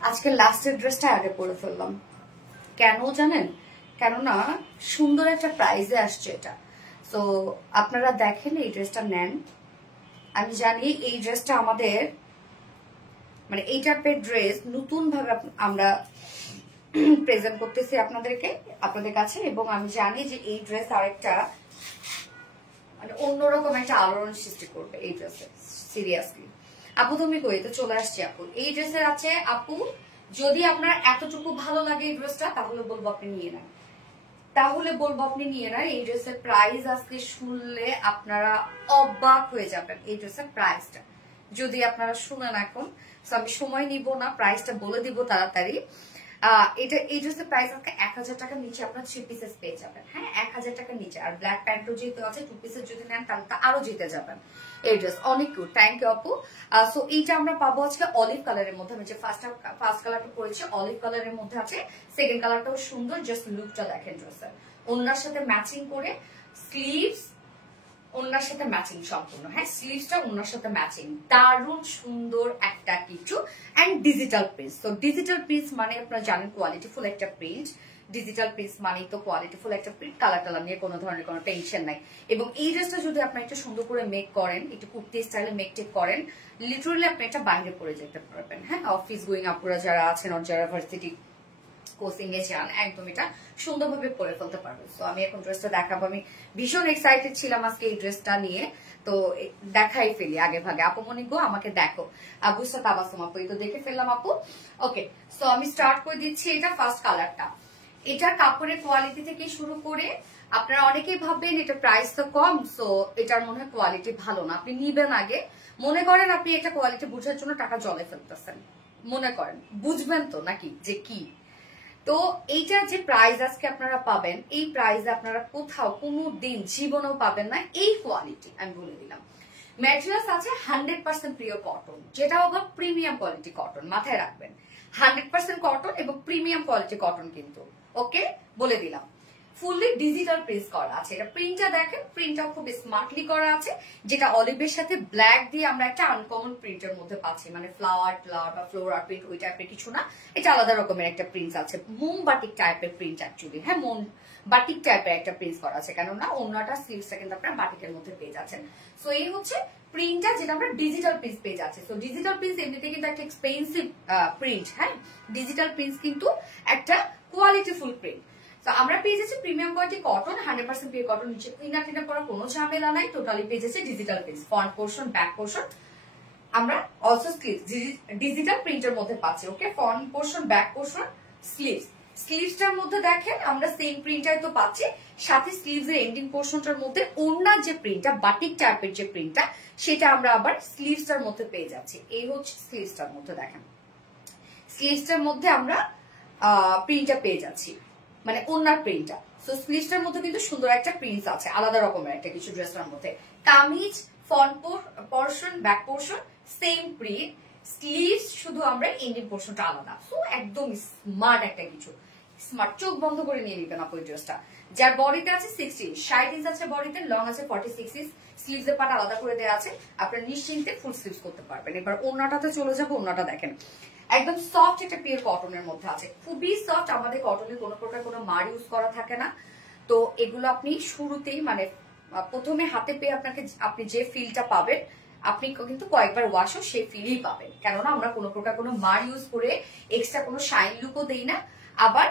আজকে লাস্টের ড্রেসটা আগে পরে ফেললাম, কেন জানেন? কেননা সুন্দর একটা প্রাইজে আসছে এটা। তো আপনারা দেখেন এই ড্রেসটা নেন। আমি জানি এই ড্রেসটা আমাদের মানে এই টাইপের ড্রেস নতুন ভাবে আমরা প্রেজেন্ট করতেছি আপনাদের কাছে, এবং আমি জানি যে এই ড্রেস আরেকটা মানে অন্যরকম একটা আলোড়ন সৃষ্টি করবে এই ড্রেসে। সিরিয়াসলি আপু তুমি কই? তো চলে আসছি আপু। এই ড্রেসের আছে আপু, যদি আপনার এতটুকু ভালো লাগে এই ড্রেসটা তাহলে বলবো আপনি নিয়ে নেন, এই ড্রেসের প্রাইস আজকে শুনলে আপনারা অবাক হয়ে যাবেন। এই ড্রেসের প্রাইসটা যদি আপনারা শুনেন এখন, আমি সময় নিব না, প্রাইসটা বলে দিব তাড়াতাড়ি। এই ড্রেসের প্রাইস আজকে 1000 টাকার নিচে আপনার 3 পিসেস পেয়ে যাবেন। হ্যাঁ 1000 টাকার নিচে। আর ব্ল্যাক প্যান্টও যেহেতু আছে 2 পিসেস যদি নেন তাহলে তো আরো জিতে যাবেন। এই ড্রেস অনেক কিউট, থ্যাংক ইউ আপু। সো এইটা আমরা পাবো আজকে অলিভ কালারের মধ্যে। আমি যে ফার্স্ট কালারটা পরেছি অলিভ কালারের মধ্যে আছে, সেকেন্ড কালারটাও সুন্দর। জাস্ট লুকটা দেখেন ড্রেসের, ওনার সাথে ম্যাচিং করে স্লিভস ওনার সাথে ম্যাচিং সম্পূর্ণ। হ্যাঁ স্লিভসটা ওনার সাথে ম্যাচিং, দারুণ সুন্দর একটা কিছু। And digital print. তো ডিজিটাল প্রিন্ট মানে আপনারা জানেন কোয়ালিটিফুল একটা প্রিন্ট। ডিজিটাল প্রিন্ট মানে তো কোয়ালিটিফুল একটা প্রিন্ট, কালার টালার নিয়ে কোনো ধরনের কোনো টেনশন নাই। এবং এই ড্রেসটা যদি আপনার একটু সুন্দর করে মেক করেন, একটু কুর্তি স্টাইলে মেক টেক করেন, লিটারালি আপনি এটা বাইরে পরে যেতে পারবেন। হ্যাঁ অফিস গোয়িং আপুরা যারা আছেন, যারা ভার্সিটি কোচিং এ যান, একদম এটা সুন্দরভাবে পরে ফেলতে পারবেন। তো আমি এখন ড্রেসটা দেখাবো। আমি ভীষণ এক্সাইটেড ছিলাম আজকে এই ড্রেসটা নিয়ে, তো দেখাই ফেলি আগে ভাগে। আপু মনি গো আমাকে দেখো, আবুসা তাবাসুম আপু এই তো দেখে ফেললাম আপু। ওকে সো আমি স্টার্ট করে দিচ্ছি। এটা ফার্স্ট কালারটা, এটার কাপড়ের কোয়ালিটি থেকে শুরু করে আপনারা অনেকেই ভাববেন এটা প্রাইস তো কম, সো এটার মনে হয় কোয়ালিটি ভালো না, আপনি নিবেন আগে। মনে করেন আপনি এটা কোয়ালিটি বোঝার জন্য টাকা জলে ফেলতেছেন, মনে করেন বুঝবেন তো নাকি যে কি। তো এইটা যে প্রাইস আজকে আপনারা পাবেন, এই প্রাইস আপনারা কোথাও কোনো দিন জীবনেও পাবেন না। এই কোয়ালিটি আমি বলে দিলাম। ম্যাটেরিয়ালস আছে 100% পিওর কটন, যেটা আবার প্রিমিয়াম কোয়ালিটি কটন, মাথায় রাখবেন 100% কটন এবং প্রিমিয়াম কোয়ালিটি কটন কিন্তু। ওকে বলে দিলাম। ফুললি ডিজিটাল প্রিন্ট করা আছে। এটা প্রিন্টটা দেখেন, প্রিন্টটা খুব স্মার্টলি করা আছে, যেটা অলিভের সাথে ব্ল্যাক দিয়ে আমরা একটা আনকমন প্রিন্টের মধ্যে পাচ্ছি। মানে ফ্লাওয়ার বা ফ্লোরাল প্রিন্ট ওই টাইপের কিছু না, এটা আলাদা রকমের একটা প্রিন্ট আছে। মোম বাটিক টাইপের প্রিন্ট অ্যাকচুয়ালি। হ্যাঁ মোম বাটিক টাইপের একটা প্রিন্ট করা আছে, কেননা অন্যটা স্লিভসটা কিন্তু আপনারা বাটিকের মধ্যে পেয়ে যাচ্ছেন। সো এই হচ্ছে প্রিন্টটা, যেটা আমরা ডিজিটাল প্রিন্ট পেয়ে যাচ্ছি। তো ডিজিটাল প্রিন্ট এমনিতে কিন্তু একটা এক্সপেন্সিভ প্রিন্ট। হ্যাঁ ডিজিটাল প্রিন্ট কিন্তু একটা কোয়ালিটিফুল প্রিন্ট। তো আমরা পেয়ে যাচ্ছি premium quality cotton, 100% pure cotton, নিচে ক্লিনার করার কোনো ঝামেলা নাই। টোটালি পেয়ে যাচ্ছে digital print, front portion back portion আমরা অলসো স্লিভস ডিজিটাল প্রিন্টের মধ্যে পাচ্ছি। Okay, front portion, back portion, sleeves. স্লিভসটার মধ্যে দেখেন আমরা সেম প্রিন্টটাই তো পাচ্ছি, সাথে স্লিভস এর এন্ডিং পোর্শনটার মধ্যে ওড়নার যে প্রিন্টটা, বাটিক টাইপের যে প্রিন্টটা, সেটা আমরা আবার স্লিভসটার মধ্যে পেয়ে যাচ্ছি। এই হচ্ছে স্লিভসটার মধ্যে, দেখেন স্লিভসটার মধ্যে আমরা প্রিন্টটা পেয়ে যাচ্ছি, মানে ওড়নার প্রিন্টটা। সো স্লিভসটার মধ্যে কিন্তু সুন্দর একটা প্রিন্ট আছে, আলাদা রকমের একটা কিছু ড্রেসটার মধ্যে। Kameez, front portion, back portion same print, sleeves শুধু আমরা এন্ডিং পোর্শনটা আলাদা। সো একদম স্মার্ট একটা কিছু, স্মার্ট। চোখ বন্ধ করে নিয়ে নিবেন আপু এই ড্রেসটা, যার বডিতে আছে 60 ইঞ্চ আছে, বডিতে লং আছে 46 ইঞ্চ, স্লিভস এর পাট আলাদা করে দেওয়া আছে, আপনারা নিশ্চিন্তে ফুল স্লিভস করতে পারবেন। এবার ওড়নাটাতে চলে যাবো। ওড়নাটা দেখেন একদম সফট একটা পিওর কটনের মধ্যে আছে, খুবই সফট। আমাদের কটনের কোনো প্রকার কোনো মার ইউজ করা থাকে না। তো এগুলো আপনি শুরুতেই মানে প্রথমে হাতে পেয়ে আপনি যে ফিলটা পাবেন, আপনি কিন্তু কয়েকবার ওয়াশও সেই ফিলই পাবেন, কেননা আমরা কোনো প্রকার কোনো মার ইউজ করে এক্সট্রা কোনো শাইন লুকও দেই না। আবার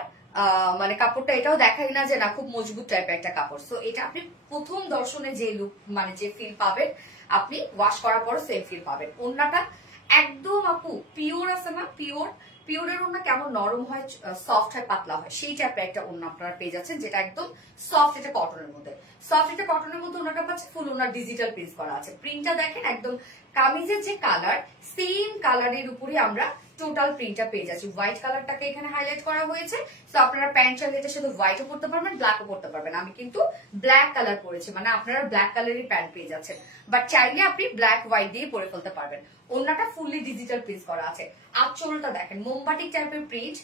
মানে কাপড়টা এটাও দেখাই না যে না খুব মজবুত টাইপের একটা কাপড়। সো এটা আপনি প্রথম দর্শনে যে লুক মানে যে ফিল পাবেন, আপনি ওয়াশ করার পর সেম ফিল পাবেন। ওড়নাটা একদম আপু পিওর আছে না, পিওরের ওড়না কেমন নরম হয়, সফট হয়, পাতলা হয়, সেই টাইপের একটা ওড়না আপনারা পেয়ে যাচ্ছেন, যেটা একদম সফট এটা কটনের মধ্যে। সফট এটা কটনের মধ্যে ওড়নাটা পাচ্ছে ফুল ওড়না ডিজিটাল প্রিন্ট করা আছে। প্রিন্টটা দেখেন একদম কামিজের যে কালার, সেম কালারের উপরে আমরা টোটাল প্রিন্টটা পেয়ে যাচ্ছি। হোয়াইট কালারটাকে এখানে হাইলাইট করা হয়েছে। তো আপনারা প্যান্ট চাইলে এটা শুধু হোয়াইটও পরতে পারবেন, ব্ল্যাকও পরতে পারবেন। আমি কিন্তু ব্ল্যাক কালার পরেছি, মানে আপনারা ব্ল্যাক কালারেরই প্যান্ট পেয়ে যাচ্ছেন, বাট চাইলে আপনি ব্ল্যাক হোয়াইট দিয়ে পরে ফেলতে পারবেন। ওড়নাটা ফুললি ডিজিটাল প্রিন্ট করা আছে। আঁচলটা দেখেন মোমবাটিক টাইপের প্রিন্ট,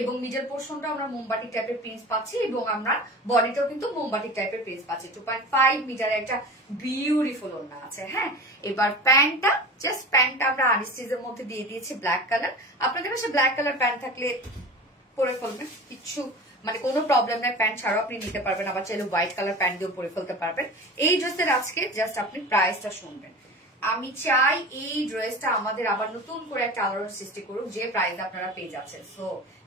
এবং মিডল পোর্শনটা আমরা মোমবাটিক টাইপের প্রিন্ট পাচ্ছি, এবং আমরা বডিটাও কিন্তু মোমবাটিক টাইপের প্রিন্ট পাচ্ছি। 2.5 মিটার একটা বিউটিফুল ওড়না আছে। হ্যাঁ, এবার প্যান্টটা জাস্ট প্যান্টটা আমরা আনস্টিচের মধ্যে দিয়ে দিয়েছি ব্ল্যাক কালার। আপনাদের কাছে ব্ল্যাক কালার প্যান্ট থাকলে পরে ফেলবেন, কিছু মানে কোনো প্রবলেম নাই, প্যান্ট ছাড়াও আপনি নিতে পারবেন। আবার চাইলে হোয়াইট কালার প্যান্ট দিয়েও পরে ফেলতে পারবেন। এই ড্রেসের আজকে জাস্ট আপনি প্রাইসটা শুনবেন। আমি চাই এই ড্রেসটা আমাদের আবার নতুন করে একটা আলোড়ন সৃষ্টি করুক, যে প্রাইস আপনারা পেয়ে যাচ্ছেন। সো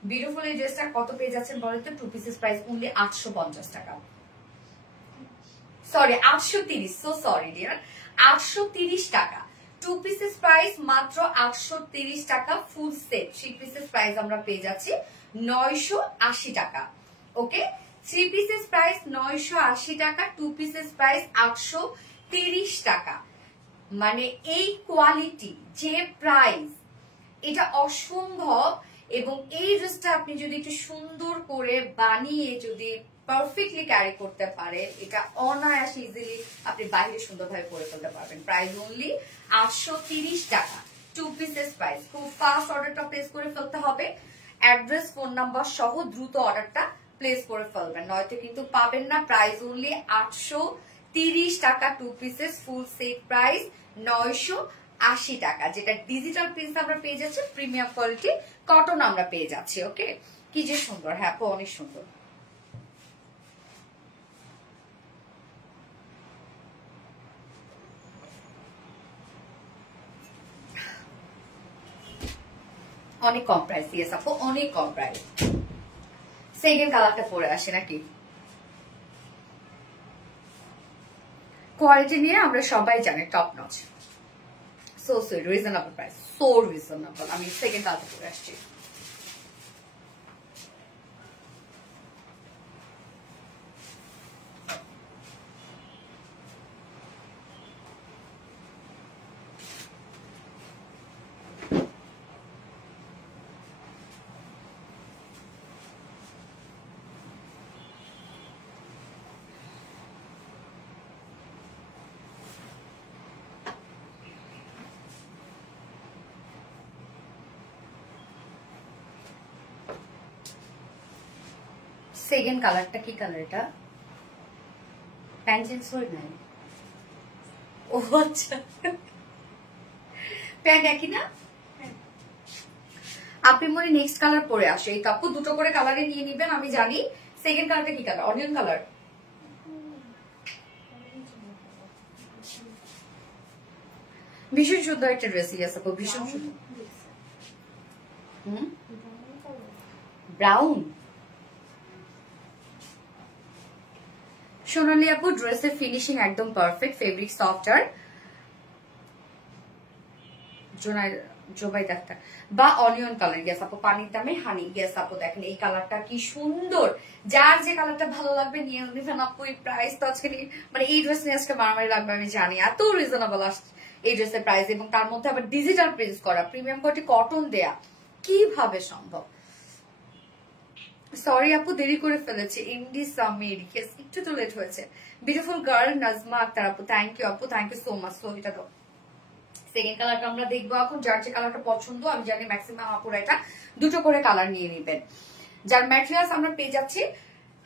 বিউটিফুল এই ড্রেসটা কত পেয়ে যাচ্ছেন বলেন তো? 2 পিসেস প্রাইস অনলি 850 টাকা, সরি 830, সো সরি ডিয়ার, 830 টাকা। 2 পিসেস প্রাইস মাত্র 830 টাকা। ফুল সেট 3 পিসেস প্রাইস আমরা পেয়ে যাচ্ছি 980 টাকা। ওকে, 3 পিসেস প্রাইস 980 টাকা, 2 পিসেস প্রাইস 830 টাকা। মানে এই কোয়ালিটি, যে প্রাইস, এটা অসম্ভব। এবং এই ড্রেসটা আপনি যদি একটু সুন্দর করে বানিয়ে যদি পারফেক্টলি ক্যারি করতে পারে, এটা অনায়াসে ইজিলি আপনি বাইরে সুন্দরভাবে পরে ফেলতে পারবেন। প্রাইস অনলি 830 টাকা, 2 পিসেস প্রাইস। খুব ফাস্ট অর্ডারটা প্লেস করে ফেলতে হবে, অ্যাড্রেস ফোন নাম্বার সহ দ্রুত অর্ডারটা প্লেস করে ফেলবেন, নয়তো কিন্তু পাবেন না। প্রাইস অনলি 830 টাকা, 2 পিসেস ফুল সেট প্রাইস 980 টাকা, যেটা ডিজিটাল প্রিন্ট আমরা পেয়ে যাচ্ছি, প্রিমিয়াম কোয়ালিটি কটন আমরা পেয়ে যাচ্ছি। ওকে, কি যে সুন্দর, হ্যাঁ অনেক সুন্দর। অনেক কম প্রাইস দিয়ে আপু, অনেক কম প্রাইস। সেকেন্ড কালারটা পরে আসে নাকি? কোয়ালিটি নিয়ে আমরা সবাই জানি top notch, so sweet, reasonable price, so reasonable. আমি সেকেন্ড কালারটা পরে আসছি। সেকেন্ড কালারটা কি কালার? এটা প্যান্ট চেঞ্জ করে নাই? ও আচ্ছা, প্যান্ট একই না? আপনি মনে নেক্সট কালার পরে আসে। এই কাপড় দুটো করে কালারে নিয়ে নিবেন, আমি জানি। সেকেন্ড কালারটা কি কালার? Onion colour. ভীষণ সুন্দর একটা ড্রেস, আছে আপু, ভীষণ সুন্দর। ব্রাউন। সোনালী আপু, ড্রেসের ফিনিশিং একদম পারফেক্ট, ফেব্রিক সফট আর জোবাই ডাক্তার বা অনিয়ন কালার। ইয়েস আপু, পানির দামে হানি। ইয়েস আপু, দেখেন এই কালারটা কি সুন্দর, যার যে কালারটা ভালো লাগবে নিয়ে নিবেন আপু। এই প্রাইস তো আজকে মানে এই ড্রেস নিয়ে আজকে মারামারি লাগবে আমি জানি, এত রিজনেবল আসছে এই ড্রেসের প্রাইস, এবং তার মধ্যে আবার ডিজিটাল প্রিন্ট করা, প্রিমিয়াম কোয়ালিটি কটন দেয়া, কিভাবে সম্ভব? সরি আপু, দেরি করে ফেলেছি। ইন্ডি সামির, ইয়েস একটু তো লেট হয়েছে। বিউটিফুল গার্ল নাজমা আক্তার আপু, থ্যাংক ইউ আপু, থ্যাংক ইউ সো মাচ। তো এটা তো সেকেন্ড কালারটা আমরা দেখবো এখন। যার যে কালারটা পছন্দ, আমি জানি ম্যাক্সিমাম আপুরা এটা দুটো করে কালার নিয়ে নেবেন। যার ম্যাটেরিয়ালস আমরা পেয়ে যাচ্ছি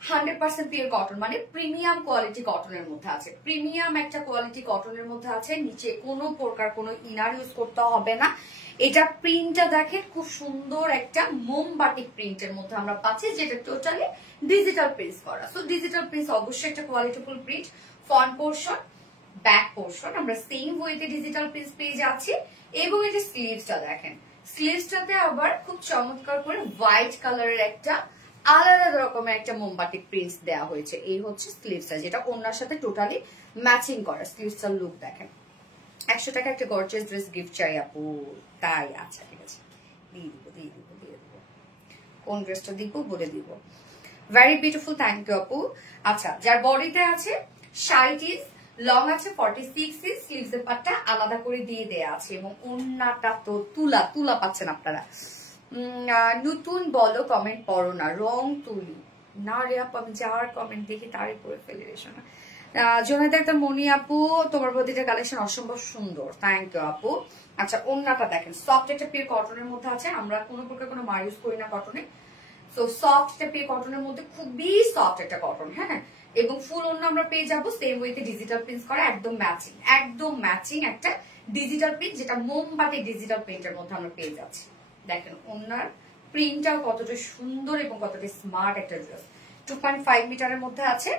100% পিওর কটন, মানে প্রিমিয়াম কোয়ালিটি কটনের মধ্যে আছে, প্রিমিয়াম একটা কোয়ালিটি কটনের মধ্যে আছে। নিচে কোনো প্রকার কোনো ইনার ইউজ করতে হবে না। এটা প্রিন্টটা দেখেন, খুব সুন্দর একটা মোমবাটিক প্রিন্টের মধ্যে আমরা পাচ্ছি, যেটা টোটালি ডিজিটাল প্রিন্ট করা। সো ডিজিটাল প্রিন্ট অবশ্যই একটা qualityful print. Front portion, back portion আমরা সেম ওয়েতে ডিজিটাল প্রিন্ট পেয়ে যাচ্ছি, এবং এটা স্লিভসটা দেখেন, স্লিভসটাতে আবার খুব চমৎকার করে হোয়াইট কালারের একটা আলাদা রকমের একটা মোমবাটিক প্রিন্ট দেওয়া হয়েছে। এই হচ্ছে স্লিভসটা, যেটা ওনার সাথে টোটালি ম্যাচিং করা। স্লিভসটার লুক দেখেন। 100 টাকা একটা গর্জিয়াস ড্রেস গিফট চাই আপু। তাই? আচ্ছা ঠিক আছে, দিয়ে দিব। কোন ড্রেসটা দিব বলে দিব। ভেরি বিউটিফুল, থ্যাংক ইউ আপু। আচ্ছা, যার বডিতে আছে 60 ইঞ্চ, লং আছে 46 ইঞ্চ, স্লিভস এর পাটটা আলাদা করে দিয়ে দেয়া আছে, এবং ওন্নাটা তো তুলা পাচ্ছেন আপনারা। নতুন বলো, কমেন্ট পড়ো না, রং তুলি না রে আপু, আমি যার কমেন্ট দেখি তারই করে ফেলি রে শোনা। জোনাইদা একটা মনি আপু, তোমার প্রতিটা কালেকশন অসম্ভব সুন্দর, থ্যাংক ইউ আপু। আচ্ছা, ওন্নাটা দেখেন, সফট একটা পিওর কটনের মধ্যে আছে, আমরা কোনো প্রকার কোনো মার ইউজ করি না কটনে। সো সফট একটা পিওর কটনের মধ্যে, খুবই সফট একটা কটন, হ্যাঁ। এবং ফুল ওন্না আমরা পেয়ে যাবো সেম ওয়েতে ডিজিটাল প্রিন্ট করা, একদম ম্যাচিং একটা ডিজিটাল প্রিন্ট, যেটা মোমবাতি ডিজিটাল প্রিন্টের মধ্যে আমরা পেয়ে যাচ্ছি। দেখেন ওন্নার প্রিন্টটাও কতটা সুন্দর এবং কতটা স্মার্ট একটা ড্রেস। 2.5 মিটারের মধ্যে আছে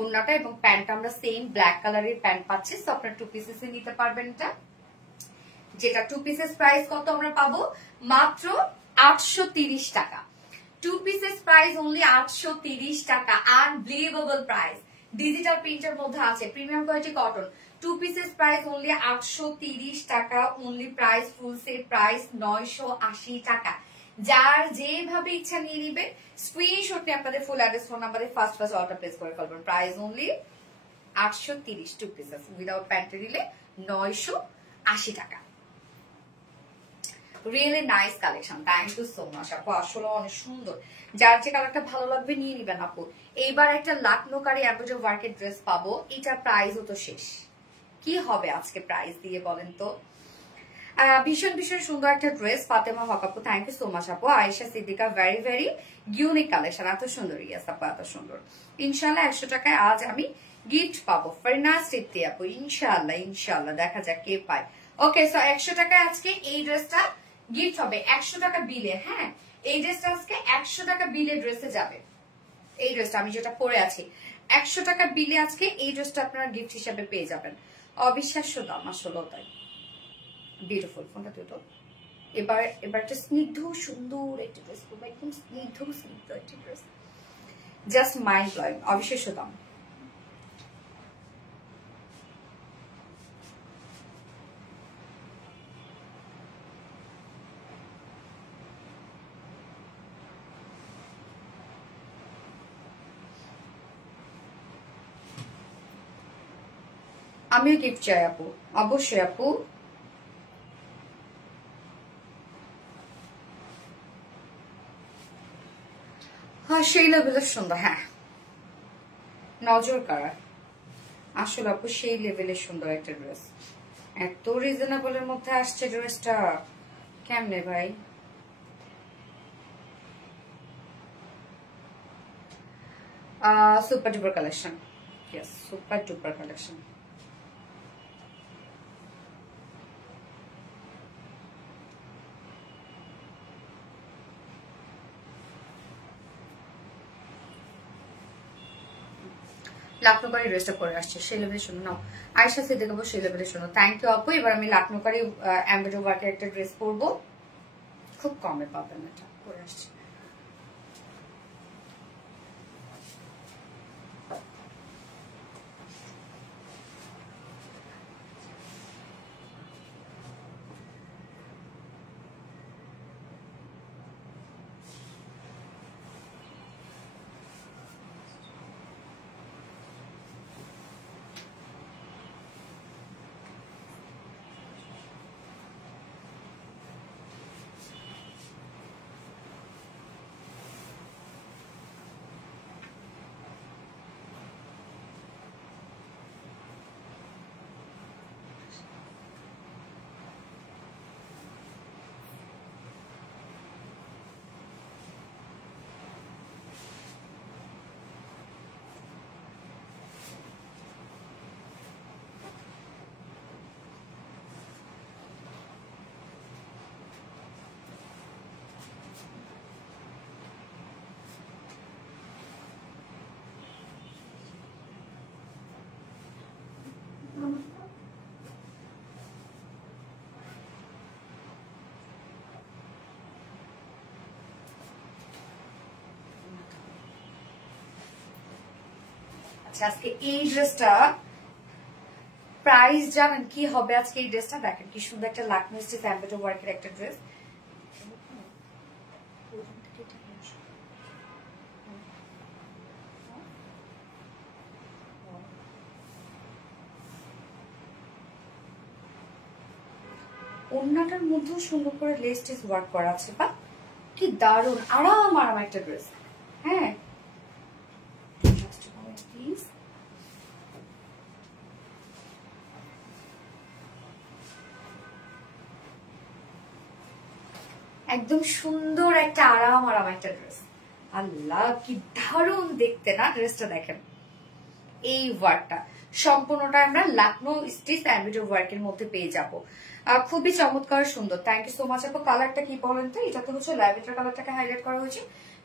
ওন্নাটা, এবং প্যান্টটা আমরা সেম ব্ল্যাক কালারের প্যান্ট পাচ্ছি। সো আপনারা 2 পিসেস নিতে পারবেন এটা, যেটা 2 পিসেস প্রাইস কত আমরা পাবো? মাত্র 830 টাকা। 2 পিসেস প্রাইস অনলি 830 টাকা, আনবিলিভেবল প্রাইস। ডিজিটাল প্রিন্টের মধ্যে আছে, premium quality cotton. 2 pieces price only 830 টাকা, only price, full set price 980 টাকা। যার যেভাবে ইচ্ছা নিয়ে নিবে, স্ক্রিনশট নিয়ে আপনাদের ফুল অ্যাড্রেস, ফোন নাম্বারে ফার্স্ট অর্ডার প্লেস করে ফেলবেন। প্রাইস অনলি 830, 2 পিসেস উইদাউট প্যান্টে নিলে 980 টাকা। Really nice collection, thank you so much আপু, আসলে অনেক সুন্দর। যার যে কালারটা ভালো লাগবে নিয়ে নিবেন আপু। এইবার একটা লাকনোকারি অ্যাম্বোজো ওয়ার্কের ড্রেস পাবো, এটার প্রাইসও তো শেষ। কি হবে আজকে প্রাইস দিয়ে বলেন তো? ভীষণ সুন্দর একটা ড্রেস, ফাতেমা হক আপু, থ্যাংক ইউ সো মাচ আপু। Ayesha Siddika, very unique collection, এত সুন্দর। ইয়াস আপু, এত সুন্দর। ইনশাল্লাহ 100 টাকায় আজ আমি গিফট পাবো। ফারনাজ সিদ্দি আপু, ইনশাল্লাহ দেখা যাক কে পায়। ওকে, সো 100 টাকায় আজকে এই ড্রেসটা গিফট হবে, 100 টাকা বিলে। হ্যাঁ, এই ড্রেসটা আজকে 100 টাকা বিলে ড্রেসে যাবে। এই ড্রেসটা আমি যেটা পরে আছি 100 টাকা বিলে আজকে এই ড্রেসটা আপনারা গিফট হিসাবে পেয়ে যাবেন। অবিশ্বাস্য দাম, আসলে তাই। বিউটিফুল, ফোনটা দুটো। এবার একটা স্নিগ্ধ সুন্দর একটা ড্রেস করবো, একদম স্নিগ্ধ একটা ড্রেস, জাস্ট মাইন্ড ব্লোয়িং, অবিশ্বাস্য দাম। আমিও গিফট চাই আপু, অবশ্যই আপু। হ্যাঁ, সেই লেভেলের সুন্দর, হ্যাঁ, নজর কাড়া। আসলে আপু সেই লেভেলের সুন্দর একটা ড্রেস, এত রিজনেবলের মধ্যে আসছে ড্রেসটা, কেমনে ভাই? Super duper collection, yes, super duper collection. লাকনোকারি ড্রেসটা পরে আসছে, সেই লেভেলে শুনো। নাও আয়েশা সিদ্দিকা আপু, সেই লেভেলে শুনো। থ্যাংক ইউ আপু। এবার আমি লাকনোকারি এমব্রয়ডারি ওয়ার্কের একটা ড্রেস পরবো, খুব কমে পাবেন, এটা পরে আসছে। আচ্ছা আজকে এই ড্রেসটা প্রাইস জানেন কি হবে? আজকে এই ড্রেসটা দেখেন কি সুন্দর একটা লাকমি স্টিচ এমব্রয়ডারি ওয়ার্কের একটা ড্রেস। ওড়নাটার মধ্যেও সুন্দর করে লেস টেস ওয়ার্ক করা আছে, বা কি দারুণ আরাম আরাম একটা ড্রেস। হ্যাঁ প্লিজ, একদম সুন্দর একটা আরাম আরাম একটা ড্রেস। আল্লাহ কি দারুণ দেখতে না ড্রেসটা। দেখেন এই ওয়ার্কটা সম্পূর্ণটা আমরা লাকনো স্টিচ এমব্রয়ডারি ওয়ার্কের মধ্যে পেয়ে যাব। খুবই চমৎকার সুন্দর। থ্যাংক ইউ সো মাচ আপু। কালারটা কি বলেন তো? এটা তো হচ্ছে ল্যাভেন্ডার কালারটাকে হাইলাইট করা হয়েছে,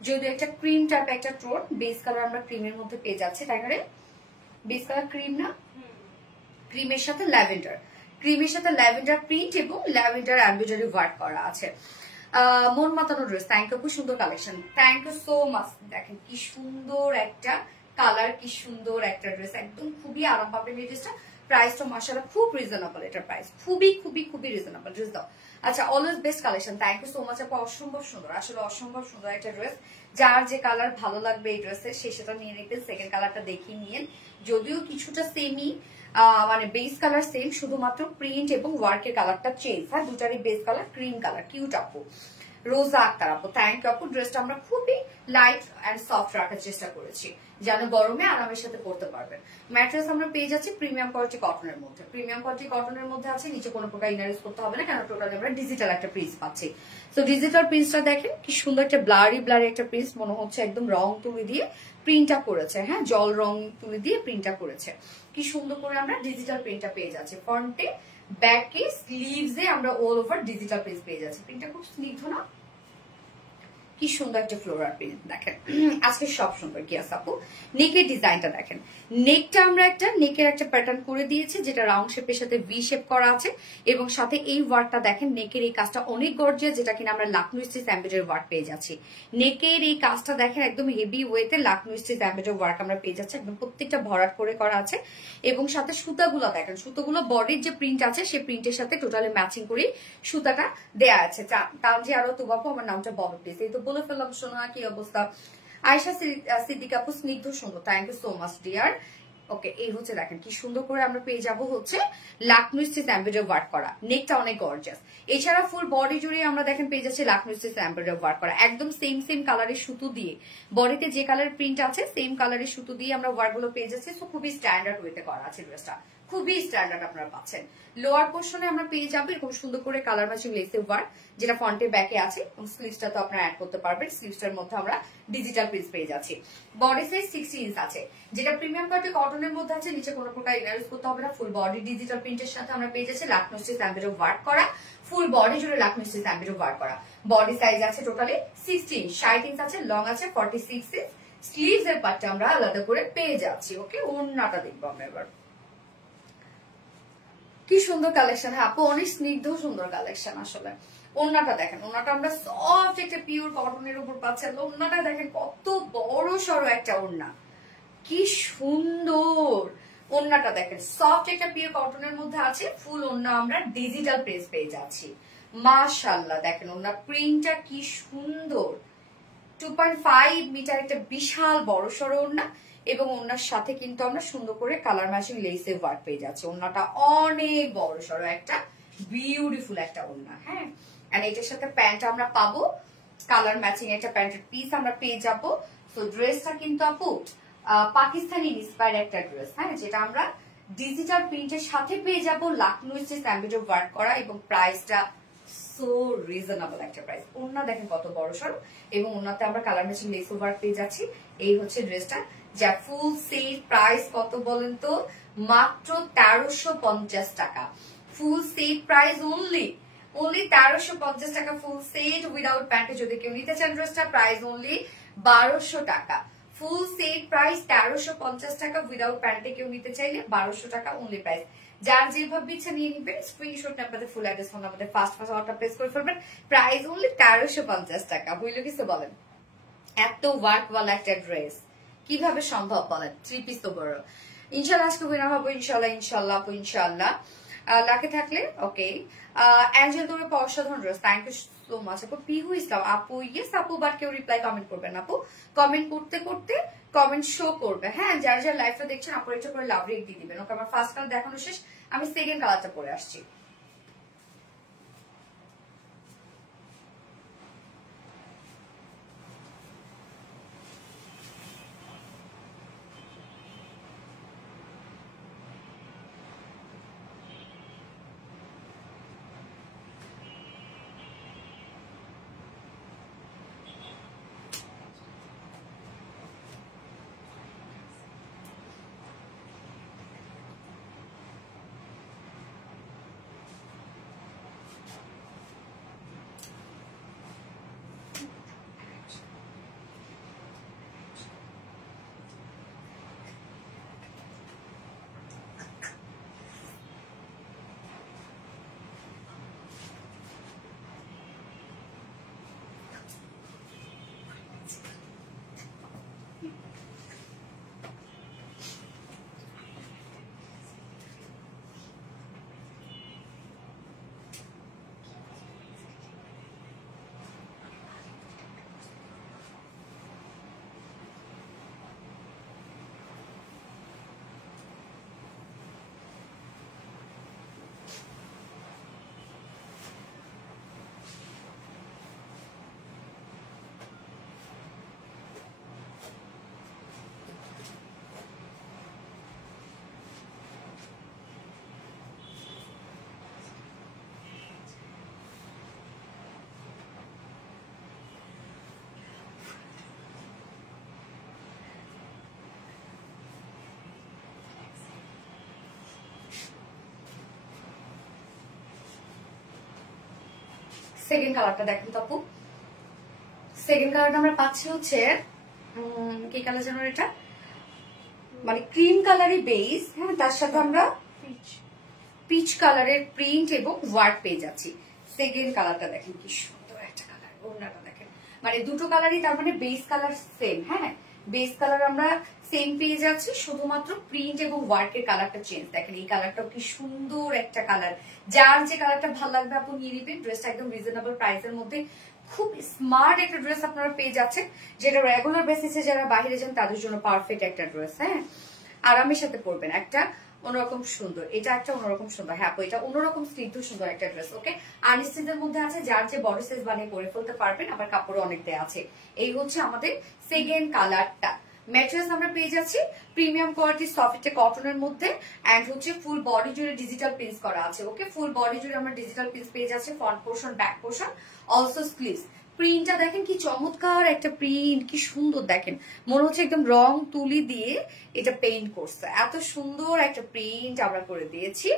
যদিও একটা ক্রিম টাইপ একটা টোন, বেস কালার আমরা ক্রিমের মধ্যে পেয়ে যাচ্ছি। তাই না রে? বেস কালার ক্রিম না, ক্রিমের সাথে ল্যাভেন্ডার, ক্রিমের সাথে ল্যাভেন্ডার প্রিন্ট এবং ল্যাভেন্ডার এমব্রয়ডারি ওয়ার্ক করা আছে। মন মাতানো ড্রেস। থ্যাংক ইউ, খুব সুন্দর collection. Thank you so much. দেখেন কি সুন্দর একটা কালার, কি সুন্দর একটা ড্রেস, একদম খুবই আরাম পাবেন এই ড্রেসটা। প্রাইসটা মাশাআল্লাহ খুব রিজনেবল, এটার প্রাইস খুবই খুবই খুবই রিজনেবল। ড্রেস দাও। আচ্ছা always best collection. Thank you so much আপু। অসম্ভব সুন্দর, আসলে অসম্ভব সুন্দর একটা ড্রেস। যার যে কালার ভালো লাগবে এই ড্রেসের সে সেটা নিয়ে নেবেন। সেকেন্ড কালারটা দেখিয়ে নিয়েন, যদিও কিছুটা সেমই, মানে বেস কালার সেম, শুধুমাত্র প্রিন্ট এবং ওয়ার্কের কালারটা চেঞ্জ। হ্যাঁ দুটারই base colour cream colour. Cute আপু। রোজা আক্তার আপু, থ্যাংক ইউ আপু। ড্রেসটা আমরা খুবই লাইট অ্যান্ড সফট রাখার চেষ্টা করেছি যেন গরমে আরামের সাথে পরতে পারবেন। ম্যাট্রেস আমরা পেয়ে যাচ্ছি প্রিমিয়াম কোয়ালিটি কটনের মধ্যে। প্রিমিয়াম কোয়ালিটি কটনের মধ্যে আছে, নিচে কোনো প্রকার ইনার ইউজ করতে হবে না, কেন টোটালি আমরা ডিজিটাল একটা প্রিন্ট পাচ্ছি। তো ডিজিটাল প্রিন্টটা দেখেন কি সুন্দর একটা ব্লারি ব্লারি একটা প্রিন্ট, মনে হচ্ছে একদম রং তুলি দিয়ে প্রিন্টটা করেছে। হ্যাঁ জল রং তুলি দিয়ে প্রিন্টটা করেছে। কি সুন্দর করে আমরা ডিজিটাল প্রিন্টটা পেয়ে যাচ্ছি। ফ্রন্টে ব্যাকে স্লিভসে আমরা অল ওভার ডিজিটাল প্রিন্ট পেয়ে যাচ্ছি। প্রিন্টটা খুব স্নিগ্ধ না? কি সুন্দর একটা ফ্লোরাল প্রিন্ট। দেখেন আজকে সব সুন্দর। কি আছে আপু? নেকের ডিজাইনটা দেখেন। নেকটা আমরা একটা নেকের একটা প্যাটার্ন করে দিয়েছি, যেটা রাউন্ড শেপের সাথে ভি শেপ করা আছে, এবং সাথে এই ওয়ার্কটা দেখেন। নেকের এই কাজটা অনেক গর্জিয়াস, যেটা কিনা আমরা লাকনো স্টিচ এমব্রয়ডারি ওয়ার্ক পেয়ে যাচ্ছি। নেকের এই কাজটা দেখেন একদম হেভি ওয়েতে লাকনো স্টিচ এমব্রয়ডারি ওয়ার্ক আমরা পেয়ে যাচ্ছি। একদম প্রত্যেকটা ভরাট করে করা আছে, এবং সাথে সুতাগুলো দেখেন, সুতাগুলো বডির যে প্রিন্ট আছে সেই প্রিন্টের সাথে টোটালি ম্যাচিং করে সুতাটা দেয়া আছে। তানজি আরো তো বাপু, আমার নামটা বলো প্লিজ। এই তো বলে ফেললাম। শোনা কি অবস্থা? আয়েশা সিদ্দিকা আপু, স্নিগ্ধ সুন্দর। Thank you so much dear. Okay এই হচ্ছে দেখেন কি সুন্দর করে আমরা পেয়ে যাব হচ্ছে লাকনো স্টিচ এমব্রয়ডারি ওয়ার্ক করা। নেকটা অনেক গর্জিয়াস। এছাড়া ফুল বডি জুড়ে আমরা দেখেন পেয়ে যাচ্ছি লাকনো স্টিচ এমব্রয়ডারি ওয়ার্ক করা, একদম সেম সেম কালারের সুতো দিয়ে। বডিতে যে কালার প্রিন্ট আছে সেম কালারের সুতো দিয়ে আমরা ওয়ার্ক গুলো পেয়ে যাচ্ছি। সো খুবই স্ট্যান্ডার্ড ওয়েতে করা আছে ড্রেসটা, খুবই স্ট্যান্ডার্ড আপনারা পাচ্ছেন। লোয়ার পোর্শনে আমরা পেয়ে যাবো এরকম সুন্দর করে কালার ম্যাচিং লেসের ওয়ার্ক, যেটা ফ্রন্টে ব্যাকে আছে, এবং স্লিভসটা তো আপনারা অ্যাড করতে পারবেন। স্লিভসটার মধ্যে আমরা ডিজিটাল প্রিন্ট পেয়ে যাচ্ছি। বডি সাইজ 60 ইঞ্চ আছে, যেটা প্রিমিয়াম কোয়ালিটি কটনের মধ্যে আছে। নিচে কোনো প্রকার ইনার ইউজ করতে হবে না। ফুল বডি ডিজিটাল প্রিন্টের সাথে আমরা পেয়ে যাচ্ছি লাকনো স্টিচ এমব্রয়ডারি ওয়ার্ক করা, ফুল বডি জুড়ে লাকনো স্টিচ এমব্রয়ডারি ওয়ার্ক করা। বডি সাইজ আছে টোটালি 60 ইঞ্চ, 60 ইঞ্চ আছে, লং আছে 46 ইঞ্চ। স্লিভস এর পার্টটা আমরা আলাদা করে পেয়ে যাচ্ছি। ওকে ওড়নাটা দেখবো আমরা এবার। কি সুন্দর কালেকশন। হ্যাঁ আপু অনেক স্নিগ্ধ সুন্দর কালেকশন। আসলে ওড়নাটা দেখেন, ওড়নাটা আমরা সফট একটা পিওর কটনের উপর পাচ্ছি। ওড়নাটা দেখেন কত বড় সড়ো একটা ওড়না, কি সুন্দর ওড়নাটা দেখেন। সফট একটা পিওর কটনের মধ্যে আছে, ফুল ওড়না আমরা ডিজিটাল প্রিন্ট পেয়ে যাচ্ছি। মাশাআল্লাহ দেখেন ওড়না প্রিন্টটা কি সুন্দর। 2.5 মিটার একটা বিশাল বড় সড়ো ওড়না, এবং ওড়নার সাথে কিন্তু আমরা সুন্দর করে কালার ম্যাচিং লেসের ওয়ার্ক পেয়ে যাচ্ছি। ওড়নাটা অনেক বড় সড়ো একটা বিউটিফুল একটা ওড়না। হ্যাঁ এন্ড এটার সাথে প্যান্ট আমরা পাবো, কালার ম্যাচিং একটা প্যান্টের পিস আমরা পেয়ে যাবো। তো ড্রেসটা কিন্তু আপু পাকিস্তানি ইন্সপায়ার্ড একটা ড্রেস। হ্যাঁ যেটা আমরা ডিজিটাল প্রিন্টের সাথে পেয়ে যাবো লাকনো স্টিচ এমব্রয়ডারি ওয়ার্ক করা, এবং প্রাইসটা সো রিজনেবল একটা প্রাইস। ওড়না দেখেন কত বড় সড়ো, এবং ওড়নাতে আমরা কালার ম্যাচিং লেস ওয়ার্ক পেয়ে যাচ্ছি। এই হচ্ছে ড্রেসটা, যা ফুল সেট প্রাইস কত বলেন তো? মাত্র 1350 টাকা। ফুল সেট প্রাইস অনলি 1350 টাকা ফুল সেট উইদাউট প্যান্টে। যদি কেউ নিতে চান ড্রেসটা প্রাইস অনলি 1200 টাকা। ফুল সেট প্রাইস 1350 টাকা, উইদাউট প্যান্টে কেউ নিতে চাইলে 1200 টাকা অনলি প্রাইস। যার যেভাবে ইচ্ছা নিয়ে নিবেন, স্ক্রিনশট নাম্বারে ফুল অ্যাড্রেস ফোন নাম্বারে ফার্স্ট অর্ডার প্লেস করে ফেলবেন। প্রাইস অনলি 1350 টাকা। হইলো কিছু বলেন? এত ওয়ার্ক ওয়ালা একটা ড্রেস, কিভাবে সম্ভব বলেন? 3 পিস তো বড়। ইনশাল্লাহ আজকে উইনার হবো, ইনশাল্লাহ ইনশাল্লাহ আপু ইনশাল্লাহ। লাকে থাকলে ওকে। অ্যাঞ্জেল তুমি অসাধারণ dress, thank you so much আপু। পিহু ইসলাম আপু, ইয়েস আপু, বাট কেউ রিপ্লাই কমেন্ট করবেন আপু। কমেন্ট করতে করতে কমেন্ট শো করবে, হ্যাঁ। যারা যারা লাইভটা দেখছেন আপু এটা করে লাভ রেট দিয়ে দিবেন। ওকে, আমার ফার্স্ট কালার দেখানো শেষ, আমি সেকেন্ড কালারটা পরে আসছি। সেকেন্ড কালারটা দেখেন তো আপু। সেকেন্ড কালারটা আমরা পাচ্ছি হচ্ছে কি কালার যেন এটা, মানে ক্রিম কালারই বেস, হ্যাঁ, তার সাথে আমরা পিচ কালারের প্রিন্ট এবং ওয়ার্ক পেয়ে যাচ্ছি। সেকেন্ড কালারটা দেখেন কি সুন্দর একটা কালার, ওড়নাটা দেখেন, মানে দুটো কালারই তার মানে বেস কালার সেম, হ্যাঁ, বেস কালার আমরা সেম পেয়ে যাচ্ছি, শুধুমাত্র প্রিন্ট এবং ওয়ার্কের কালারটা চেঞ্জ। দেখেন এই কালারটাও কি সুন্দর একটা কালার, যার যে কালারটা ভালো লাগবে আপনি নিয়ে নিবেন। ড্রেসটা একদম রিজনেবল প্রাইসের মধ্যে খুব স্মার্ট একটা ড্রেস আপনারা পেয়ে যাচ্ছেন, যেটা রেগুলার বেসিসে যারা বাইরে যান তাদের জন্য পারফেক্ট একটা ড্রেস, হ্যাঁ, আরামের সাথে পরবেন। একটা অন্যরকম সুন্দর, এটা একটা অন্যরকম সুন্দর, হ্যাঁ এটা অন্যরকম স্নিগ্ধ সুন্দর একটা ড্রেস। ওকে, আনস্টিচের মধ্যে আছে, যার যে বডি সাইজ বানিয়ে পরে ফেলতে পারবেন, আবার কাপড়ও অনেক দেয়া আছে। এই হচ্ছে আমাদের সেকেন্ড কালারটা। ম্যাট্রেস আমরা পেয়ে যাচ্ছি প্রিমিয়াম কোয়ালিটি সফট কটনের মধ্যে, এন্ড হচ্ছে ফুল বডি জুড়ে ডিজিটাল প্রিন্টস করা আছে। ওকে, ফুল বডি জুড়ে আমরা ডিজিটাল প্রিন্টস পেয়ে যাচ্ছি, front portion, back portion, also sleeves. প্রিন্টটা দেখেন কি চমৎকার একটা প্রিন্ট, কি সুন্দর দেখেন, মনে হচ্ছে একদম রং তুলি দিয়ে এটা পেইন্ট করছে, এত সুন্দর একটা প্রিন্ট আমরা করে দিয়েছি।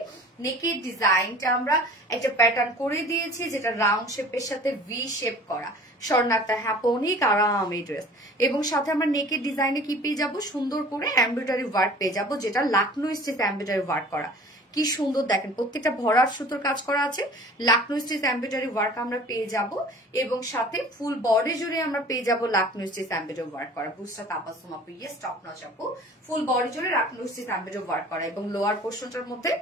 নেকের ডিজাইনটা আমরা একটা প্যাটার্ন করে দিয়েছি, যেটা রাউন্ড শেপের সাথে ভি শেপ করা, স্বর্ণারটা, হ্যাঁ অনেক আরাম এই ড্রেস। এবং সাথে আমরা নেকের ডিজাইনে কি পেয়ে যাবো, সুন্দর করে এমব্রয়ডারি ওয়ার্ক পেয়ে যাবো, যেটা লাকনো স্টিচ এমব্রয়ডারি ওয়ার্ক করা, কি সুন্দর দেখেন, প্রত্যেকটা ভরার সুতোর কাজ করা আছে, লাকনো স্টিচ এমব্রয়ডারি ওয়ার্ক আমরা পেয়ে যাব, এবং সাথে ফুল বডি জুড়ে আমরা পেয়ে যাব লাকনো স্টিচ এমব্রয়ডারি ওয়ার্ক করা। বুঝটা তাবাসুম আপু, ইয়েস টপ নচ আপু, ফুল বডি জুড়ে লাকনো স্টিচ এমব্রয়ডারি ওয়ার্ক করা, এবং লোয়ার পোর্শনটার মধ্যে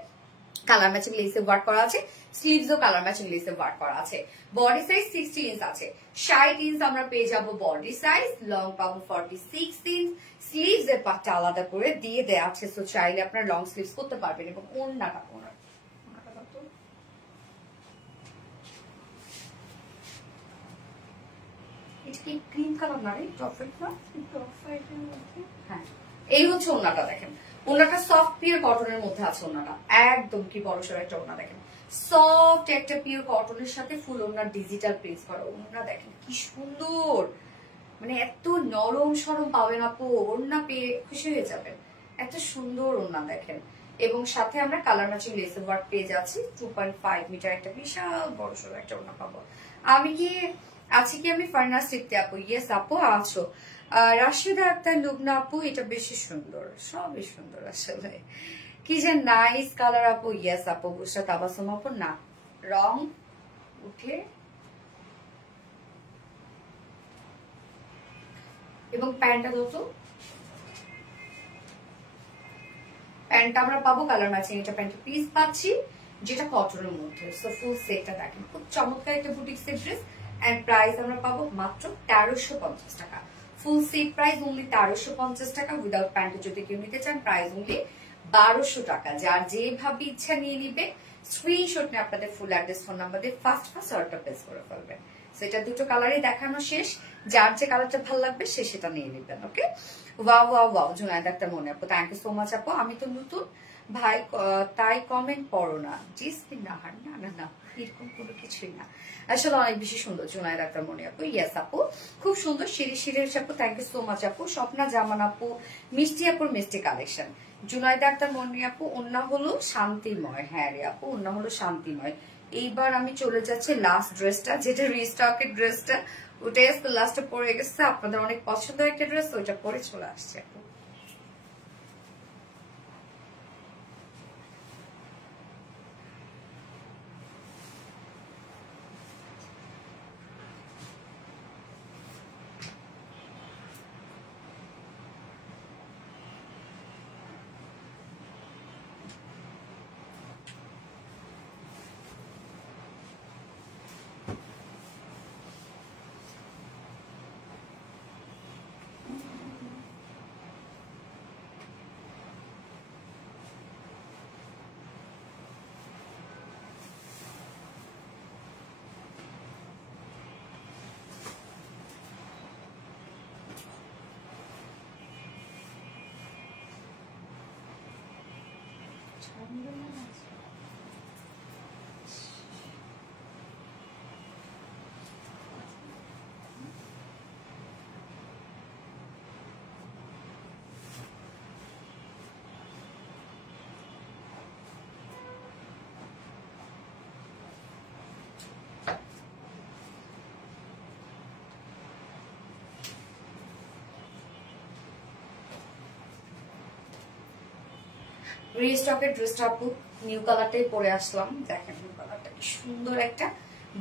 কালার ম্যাচিং লেসে ওয়ার্ক করা আছে, স্লিভসও কালার ম্যাচিং লেসে ওয়ার্ক করা আছে। বডি সাইজ 60 ইঞ্চ আছে, 60 ইঞ্চ আমরা পেয়ে যাব বডি সাইজ, লং পাবো 46 ইঞ্চ, স্লিভস এর পাটটা আলাদা করে দিয়ে দেয়া আছে, সো চাইলে আপনারা লং স্লিভস করতে পারবেন। এবং ওড়নাটা এটা কি ক্রিম কালার না রে, টফেট না, টফেটের মধ্যে, হ্যাঁ এই হচ্ছে ওড়নাটা দেখেন, ওড়নাটা সফট পিওর কটনের মধ্যে আছে, ওড়নাটা একদম কি বড়সড় একটা ওড়না দেখেন, সফট একটা পিওর কটনের সাথে ফুল ওড়নার ডিজিটাল প্রিন্টস করা ওড়না দেখেন কি সুন্দর, মানে এত নরম সরম পাবেন আপু, ওড়না পেয়ে খুশি হয়ে যাবেন, এত সুন্দর ওড়না দেখেন। এবং সাথে আমরা কালার ম্যাচিং লেস ওয়ার্ক পেয়ে যাচ্ছি, 2.5 মিটার একটা বিশাল বড়সড় একটা ওড়না পাবো। আমি কি আছি কি আমি ফারনাস সিকতে আপু, ইয়েস আপু আছো। রাশিদা আক্তার লুবনা আপু, এটা বেশি সুন্দর, সবই সুন্দর আসলে, কি যে নাইস কালার আপু, ইয়েস আপু। বুঝটা তাবাসুম আপু, না রং উঠে, এবং প্যান্টটা দুটো প্যান্টটা আমরা পাবো কালার ম্যাচিং, এটা প্যান্টের পিস পাচ্ছি যেটা কটনের মধ্যে। সো ফুল সেটটা দেখেন, খুব চমৎকার একটা বুটিক্সের ড্রেস। এন্ড প্রাইস আমরা পাবো মাত্র 1350 টাকা। ফুল সেট প্রাইস অনলি 1350 টাকা। উইদাউট প্যান্টে যদি কেউ নিতে চান প্রাইস অনলি 1200 টাকা। যার যেভাবে ইচ্ছা নিয়ে নিবে, স্ক্রিনশট নিয়ে আপনাদের ফুল অ্যাড্রেস ফোন নাম্বার দিয়ে ফার্স্ট অর্ডারটা প্লেস করে ফেলবেন। সেটা দুটো কালারই দেখানো শেষ, যার যে কালারটা ভালো লাগবে সে সেটা নিয়ে নিবেন। Okay, wow wow wow, Junayed Akter মনে আপু, থ্যাংক ইউ সো মাচ আপু। আমি তো নতুন ভাই তাই কমেন্ট পড়ো না, জিসমিন নাহার, না না না এরকম কোনো কিছুই না, আসলে অনেক বেশি সুন্দর জুনায়েদ আক্তার মনে আপু। ইয়েস আপু, খুব সুন্দর শিরি শিরির আপু, থ্যাংক ইউ সো মাচ আপু। স্বপ্না জামান আপু, মিষ্টি আপুর মিষ্টি কালেকশন। জুনায়েদ আক্তার মনে আপু, ওন্না হলো শান্তিময়। হ্যাঁ রে আপু, ওন্না হলো শান্তিময়। এইবার আমি চলে যাচ্ছি লাস্ট ড্রেসটা, যেটা রিস্টকের ড্রেসটা, ওটাই আজকে লাস্টে পরে গেছে। আপনাদের অনেক পছন্দের একটা ড্রেস, ওইটা পরে চলে আসছে আপু। রিস্টকের ড্রেসটা আপু নিউ কালারটাই পরে আসলাম। দেখেন নিউ কালারটা কি সুন্দর, একটা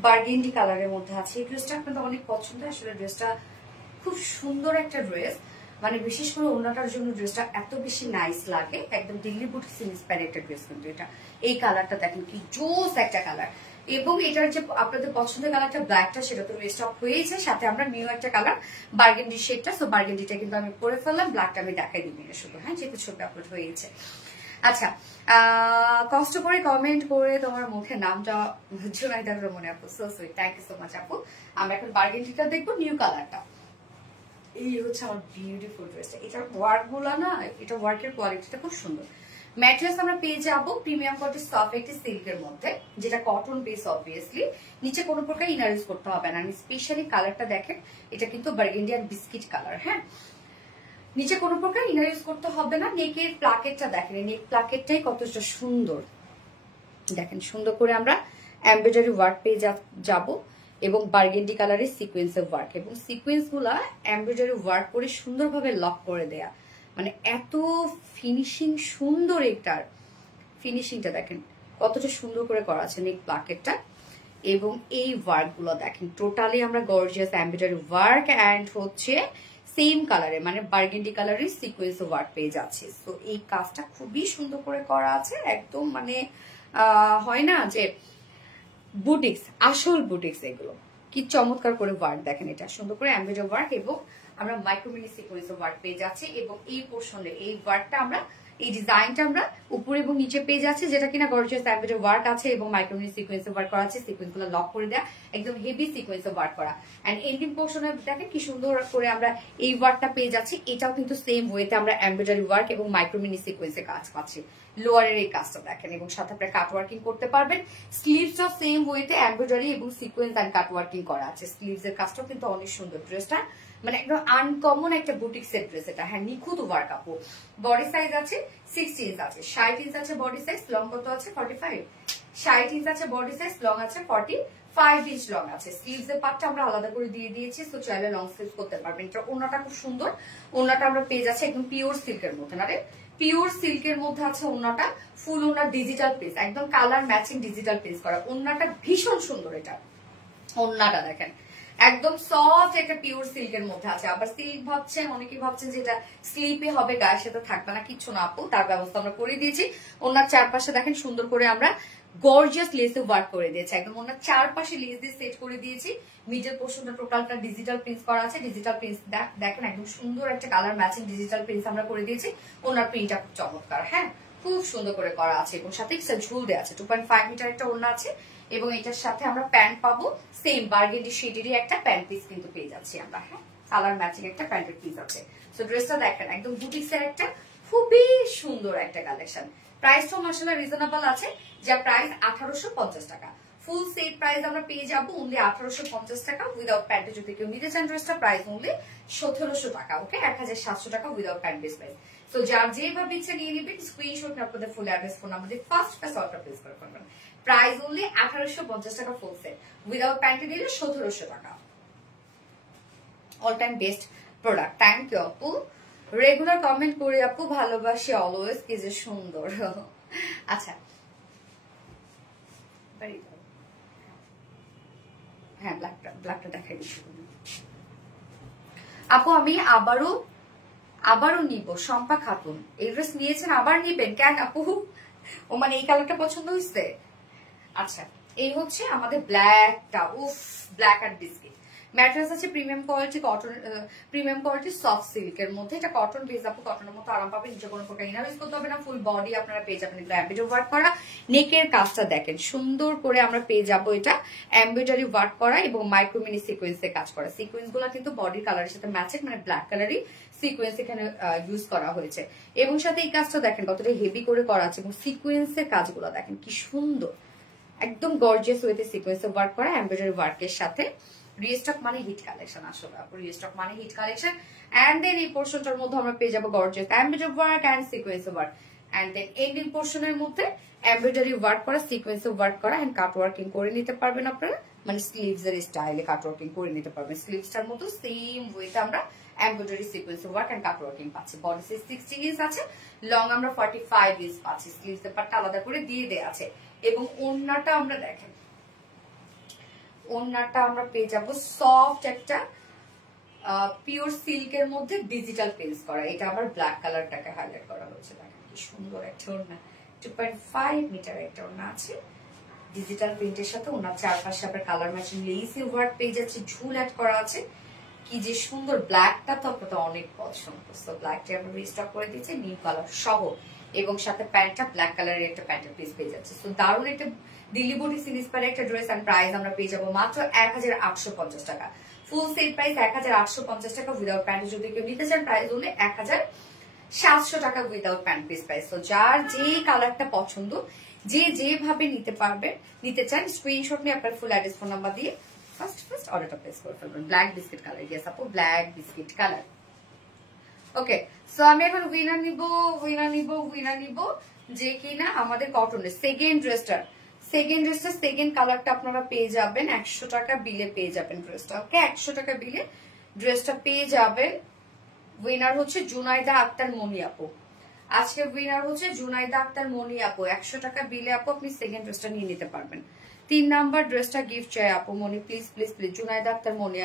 বার্গেন্ডি কালারের মধ্যে আছে। এই ড্রেসটা আপনাদের অনেক পছন্দ। আসলে ড্রেসটা খুব সুন্দর একটা ড্রেস, মানে বিশেষ করে ওনাটার জন্য ড্রেসটা এত বেশি নাইস লাগে। একদম দিল্লি বুটিক্স ইন্সপায়ার্ড একটা ড্রেস কিন্তু এটা। এই কালারটা দেখেন কি জোস একটা কালার, এবং এটার যে আপনাদের পছন্দের কালারটা ব্ল্যাকটা, সেটা তো রিস্টক হয়েছে। সাথে আমরা নিউ একটা কালার বার্গেন্ডি শেডটা, সো বার্গেন্ডিটা কিন্তু আমি পরে ফেললাম, ব্ল্যাকটা আমি দেখাই দিবি শুধু, হ্যাঁ, যেহেতু ছবি আপলোড হয়েছে। আচ্ছা, কষ্ট করে কমেন্ট করে তোমার মুখে নামটা জুনায়েদ আক্তার মনে আপু, so sweet, thank you so much আপু। আমরা এখন বার্গেন্ডিটা দেখবো, নিউ কালারটা। এই হচ্ছে আমার বিউটিফুল ড্রেসটা। এটার ওয়ার্ক গুলা না, এটা ওয়ার্কের কোয়ালিটিটা খুব সুন্দর। ম্যাটেরিয়ালস আমরা পেয়ে যাবো প্রিমিয়াম কোয়ালিটি সফট একটি সিল্কের মধ্যে, যেটা কটন বেস। অবভিয়াসলি নিচে কোনো প্রকার ইনার ইউজ করতে হবে না। স্পেশালি কালারটা দেখেন, এটা কিন্তু বার্গেন্ডি আর বিস্কিট কালার। হ্যাঁ, নিচে কোনো প্রকার ইনার ইউজ করতে হবে না। নেকের প্লাকেটটা দেখেন, নেক প্লাকেটটাই কতটা সুন্দর দেখেন। সুন্দর করে আমরা এমব্রয়ডারি ওয়ার্ক পেয়ে যাব, এবং বার্গেন্ডি কালারের সিকোয়েন্সের ওয়ার্ক, এবং সিকোয়েন্স গুলা এমব্রয়ডারি ওয়ার্ক করে সুন্দরভাবে লক করে দেয়া, মানে এত ফিনিশিং সুন্দর। এটার ফিনিশিংটা দেখেন কতটা সুন্দর করে করা আছে নেক প্লাকেটটা, এবং এই ওয়ার্ক গুলো দেখেন টোটালি আমরা গর্জিয়াস এমব্রয়ডারি ওয়ার্ক অ্যান্ড হচ্ছে সেম কালারে, মানে বার্গেন্ডি কালারের সিকোয়েন্স ওয়ার্ক পেয়ে যাচ্ছে। তো এই কাজটা খুবই সুন্দর করে করা আছে, একদম মানে হয় না যে বুটিক্স, আসল বুটিক্স। এগুলো কি চমৎকার করে ওয়ার্ক দেখেন, এটা সুন্দর করে এমব্রয়ডারি ওয়ার্ক, এবং আমরা মাইক্রোমিনি সিকোয়েন্স ওয়ার্ক পেয়ে যাচ্ছি। এবং এই পোর্শনে এই ওয়ার্কটা আমরা, এই ডিজাইনটা আমরা উপরে এবং নিচে পেয়ে যাচ্ছি, যেটা কিনা গর্জিয়াস এমব্রয়ডারি ওয়ার্ক আছে এবং মাইক্রোমিনি সিকোয়েন্স ওয়ার্ক করা আছে। সিকোয়েন্স গুলো লক করে দেয়া, একদম হেভি সিকোয়েন্স ওয়ার্ক করা। এন্ড এন্ডিং পোর্শনে দেখেন কি সুন্দর করে আমরা এই ওয়ার্কটা পেয়ে যাচ্ছি। এটাও কিন্তু সেম ওয়েতে আমরা এমব্রয়ডারি ওয়ার্ক এবং মাইক্রোমিনি সিকোয়েন্সের কাজ পাচ্ছি। লোয়ারের এই কাজটা দেখেন, এবং সাথে আপনি কাট ওয়ার্কিং করতে পারবেন। স্লিভসও সেম ওয়েতে এমব্রয়ডারি এবং সিকোয়েন্স এন্ড কাট ওয়ার্কিং করা আছে। স্লিভস এর কাজটাও কিন্তু অনেক সুন্দর। ড্রেসটা মানে একদম আনকমন একটা বুটিক সেট ড্রেস এটা। হ্যাঁ, নিখুঁত ওয়ার্ক আপু। বডি সাইজ আছে 60 ইঞ্চ আছে, 60 ইঞ্চ আছে বডি সাইজ, লং কত আছে 45, 60 ইঞ্চ আছে বডি সাইজ, লং আছে 45 ইঞ্চ লং আছে। স্লিভস এর পার্টটা আমরা আলাদা করে দিয়ে দিয়েছি, তো চাইলে লং স্লিভস করতে পারবেন। এটা ওন্নাটা খুব সুন্দর, ওন্নাটা আমরা পেয়ে যাচ্ছি একদম পিওর সিল্কের মধ্যে, না রে পিওর সিল্কের মধ্যে আছে ওন্নাটা। ফুল ওন্না ডিজিটাল পেজ, একদম কালার ম্যাচিং ডিজিটাল পেজ করা। ওন্নাটা ভীষণ সুন্দর। এটা ওন্নাটা দেখেন, একদম সফট একটা পিওর সিল্কের মধ্যে আছে। আবার সিল্ক ভাবছেন, অনেকে ভাবছেন যে এটা স্লিপে হবে, গায়ের সাথে থাকবে না, কিচ্ছু না আপু, তার ব্যবস্থা আমরা করে দিয়েছি। ওনার চারপাশে দেখেন সুন্দর করে আমরা গর্জিয়াস লেসে ওয়ার্ক করে দিয়েছি, একদম ওনার চারপাশে লেস দিয়ে সেট করে দিয়েছি। মিডল পোর্শনটা টোটালটা ডিজিটাল প্রিন্ট করা আছে। ডিজিটাল প্রিন্ট দেখেন একদম সুন্দর একটা কালার ম্যাচিং ডিজিটাল প্রিন্ট আমরা করে দিয়েছি। ওনার প্রিন্টটা খুব চমৎকার, হ্যাঁ খুব সুন্দর করে করা আছে এবং সাথে ঝুল দেওয়া আছে। 2.5 মিটার একটা ওড়না আছে এবং এটার সাথে আমরা প্যান্ট পাবো, সেম বার্গেন্ডি শেডেরই একটা প্যান্ট পিস কিন্তু পেয়ে যাচ্ছি আমরা, হ্যাঁ কালার ম্যাচিং একটা প্যান্টের পিস আছে। সো ড্রেসটা দেখেন একদম বুটিক্সের একটা খুবই সুন্দর একটা কালেকশন। প্রাইসটাও মাশাআল্লাহ রিজনেবল আছে, যা প্রাইস 1850 টাকা। ফুল সেট প্রাইস আমরা পেয়ে যাবো অনলি 1850 টাকা উইদাউট প্যান্টে। যদি কেউ নিতে চান ড্রেসটা প্রাইস অনলি 1700 টাকা, ওকে 1700 টাকা উইদাউট প্যান্ট বেস প্রাইস। তো যার যেভাবে ইচ্ছা নিয়ে নেবেন, স্ক্রিনশট আপনাদের ফুল অ্যাড্রেস ফোন আমাদের ফার্স্ট অর্ডার প্লেস করে ফেলবেন। প্রাইস অনলি 1850 টাকা ফুল সেট, উইদাউট প্যান্টে দিলে 1700 টাকা। All time best product. Thank you আপু, রেগুলার কমেন্ট করে আপু, ভালোবাসি অলওয়েজ, কি যে সুন্দর। আচ্ছা হ্যাঁ ব্ল্যাকটা দেখাই দিচ্ছি আপু। আমি আবারও নিব শম্পা খাতুন, এই ড্রেস নিয়েছেন আবার নিবেন কেন আপু? ও মানে এই কালারটা পছন্দ হয়েছে? আচ্ছা এই হচ্ছে আমাদের ব্ল্যাকটা, উফ ব্ল্যাক আর বিস্কিট। ম্যাট্রেস আছে premium quality cotton, premium quality soft সিল্কের মধ্যে। এটা কটন বেস আপু, কটনের মতো আরাম পাবেন, নিচে কোনো প্রকার ইনার ইউজ করতে হবে না। ফুল বডি আপনারা পেয়ে যাবেন এগুলো এমব্রয়ডারি ওয়ার্ক করা। নেকের কাজটা দেখেন সুন্দর করে আমরা পেয়ে যাবো এটা এমব্রয়ডারি ওয়ার্ক করা এবং মাইক্রো মিনি সিকোয়েন্সে কাজ করা। সিকোয়েন্স গুলো কিন্তু বডির কালারের সাথে ম্যাচিং, মানে ব্ল্যাক কালারই সিকোয়েন্স এখানে ইউজ করা হয়েছে। এবং সাথে এই কাজটা দেখেন কতটা হেভি করে করা আছে এবং সিকোয়েন্সের কাজগুলো দেখেন কি সুন্দর, একদম গর্জিয়াস ওয়েতে সিকোয়েন্সে ওয়ার্ক করা এমব্রয়ডারি ওয়ার্কের সাথে। রিস্টক মানে হিট কালেকশন, আসলে আপু রিস্টক মানে হিট কালেকশন। এন্ড দেন এই পোর্শনটার মধ্যে আমরা পেয়ে যাবো gorgeous embroidery work and sequence work. And then ending পোর্শনের মধ্যে এমব্রয়ডারি ওয়ার্ক করা, সিকোয়েন্স ওয়ার্ক করা এন্ড কাট ওয়ার্কিং করে নিতে পারবেন আপনারা, মানে স্লিভস এর স্টাইলে কাট ওয়ার্কিং করে নিতে পারবেন। স্লিভসটার মতো সেম ওয়েতে আমরা embroidery sequence work and cut working পাচ্ছি। বডি সাইজ 60 ইঞ্চ আছে, লং আমরা 45 ইঞ্চ পাচ্ছি। স্লিভস এর পার্টটা আলাদা করে দিয়ে দেয়া আছে এবং ওড়নাটা আমরা দেখেন, ওড়নাটা আমরা পেয়ে যাবো সফট একটা পিওর সিল্কের মধ্যে ডিজিটাল প্রিন্ট করা। এটা আবার ব্ল্যাক কালারটাকে হাইলাইট করা হয়েছে, দেখেন কি সুন্দর একটা ওড়না। 2.5 মিটার একটা ওড়না আছে ডিজিটাল প্রিন্টের সাথে। ওনার চারপাশে আবার কালার ম্যাচিং লেসি ওয়ার্ক পেয়ে যাচ্ছে, ঝুল অ্যাড করা আছে, কি যে সুন্দর। ব্ল্যাকটা তো আপনাদের অনেক পছন্দ, তো ব্ল্যাকটা আমরা রিস্টক করে দিয়েছি নীল কালার সহ এবং সাথে প্যান্টটা ব্ল্যাক কালারের একটা প্যান্টের পিস পেয়ে যাচ্ছে। তো দারুণ একটা দিল্লি বুটিক্স ইন্সপায়ার একটা ড্রেস। এন্ড প্রাইস আমরা পেয়ে যাবো মাত্র 1850 টাকা। ফুল সেট প্রাইস 1850 টাকা উইদাউট প্যান্ট। যদি কেউ নিতে চান প্রাইস হলে 1700 টাকা উইদাউট প্যান্ট পিস প্রাইস। তো যার যে কালারটা পছন্দ, যে যেভাবে নিতে চান, স্ক্রিনশট নিয়ে আপনার ফুল অ্যাড্রেস ফোন নাম্বার দিয়ে ফার্স্ট অর্ডারটা প্লেস করে ফেলবেন। ব্ল্যাক বিস্কিট কালার, ইয়েস আপু black biscuit colour. Okay so আমি এখন উইনার নিব যে কিনা আমাদের কটনের সেকেন্ড ড্রেসটা সেকেন্ড কালারটা আপনারা পেয়ে যাবেন 100 টাকা বিলে পেয়ে যাবেন ড্রেসটা। ওকে 100 টাকা বিলে ড্রেসটা পেয়ে যাবেন। উইনার হচ্ছে জুনাইদা আক্তার মনি আপু। আজকে উইনার হচ্ছে জুনাইদা আক্তার মনি আপু। 100 টাকা বিলে আপু আপনি সেকেন্ড ড্রেসটা নিয়ে নিতে পারবেন। 3 নাম্বার ড্রেসটা গিফট চাই আপু মনি, please please please. Junaida Akter Moni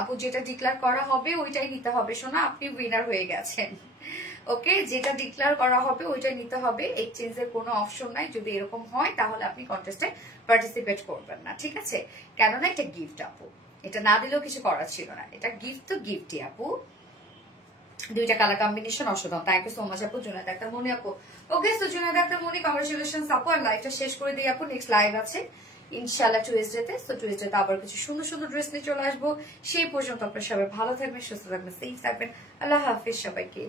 আপু যেটা ডিক্লেয়ার করা হবে ওইটাই নিতে হবে শোনা, আপনি উইনার হয়ে গেছেন। ওকে যেটা ডিক্লেয়ার করা হবে ওইটাই নিতে হবে, এক্সচেঞ্জের কোনো অপশন নাই। যদি এরকম হয় তাহলে আপনি কন্টেস্টে পার্টিসিপেট করবেন না, ঠিক আছে? কেননা এটা গিফট আপু, এটা না দিলেও কিছু করার ছিল না, এটা গিফট তো গিফটই আপু। দুইটা কালার কম্বিনেশন অসাধারণ। থ্যাংক ইউ সো মাচ আপু জুনাইদা আক্তার মনি আপু। ওকে সো জুনাইদা আক্তার মনি কংগ্রেচুলেশনস আপু। আর লাইভটা শেষ করে দিই আপু, নেক্সট লাইভ আছে ইনশাআল্লাহ টুইসডেতে। সো টুইসডেতে আবার কিছু সুন্দর সুন্দর ড্রেস নিয়ে চলে আসবো। সেই পর্যন্ত আপনারা সবাই ভালো থাকবেন, সুস্থ থাকবেন, সেফ থাকবেন। আল্লাহ হাফিজ সবাইকে।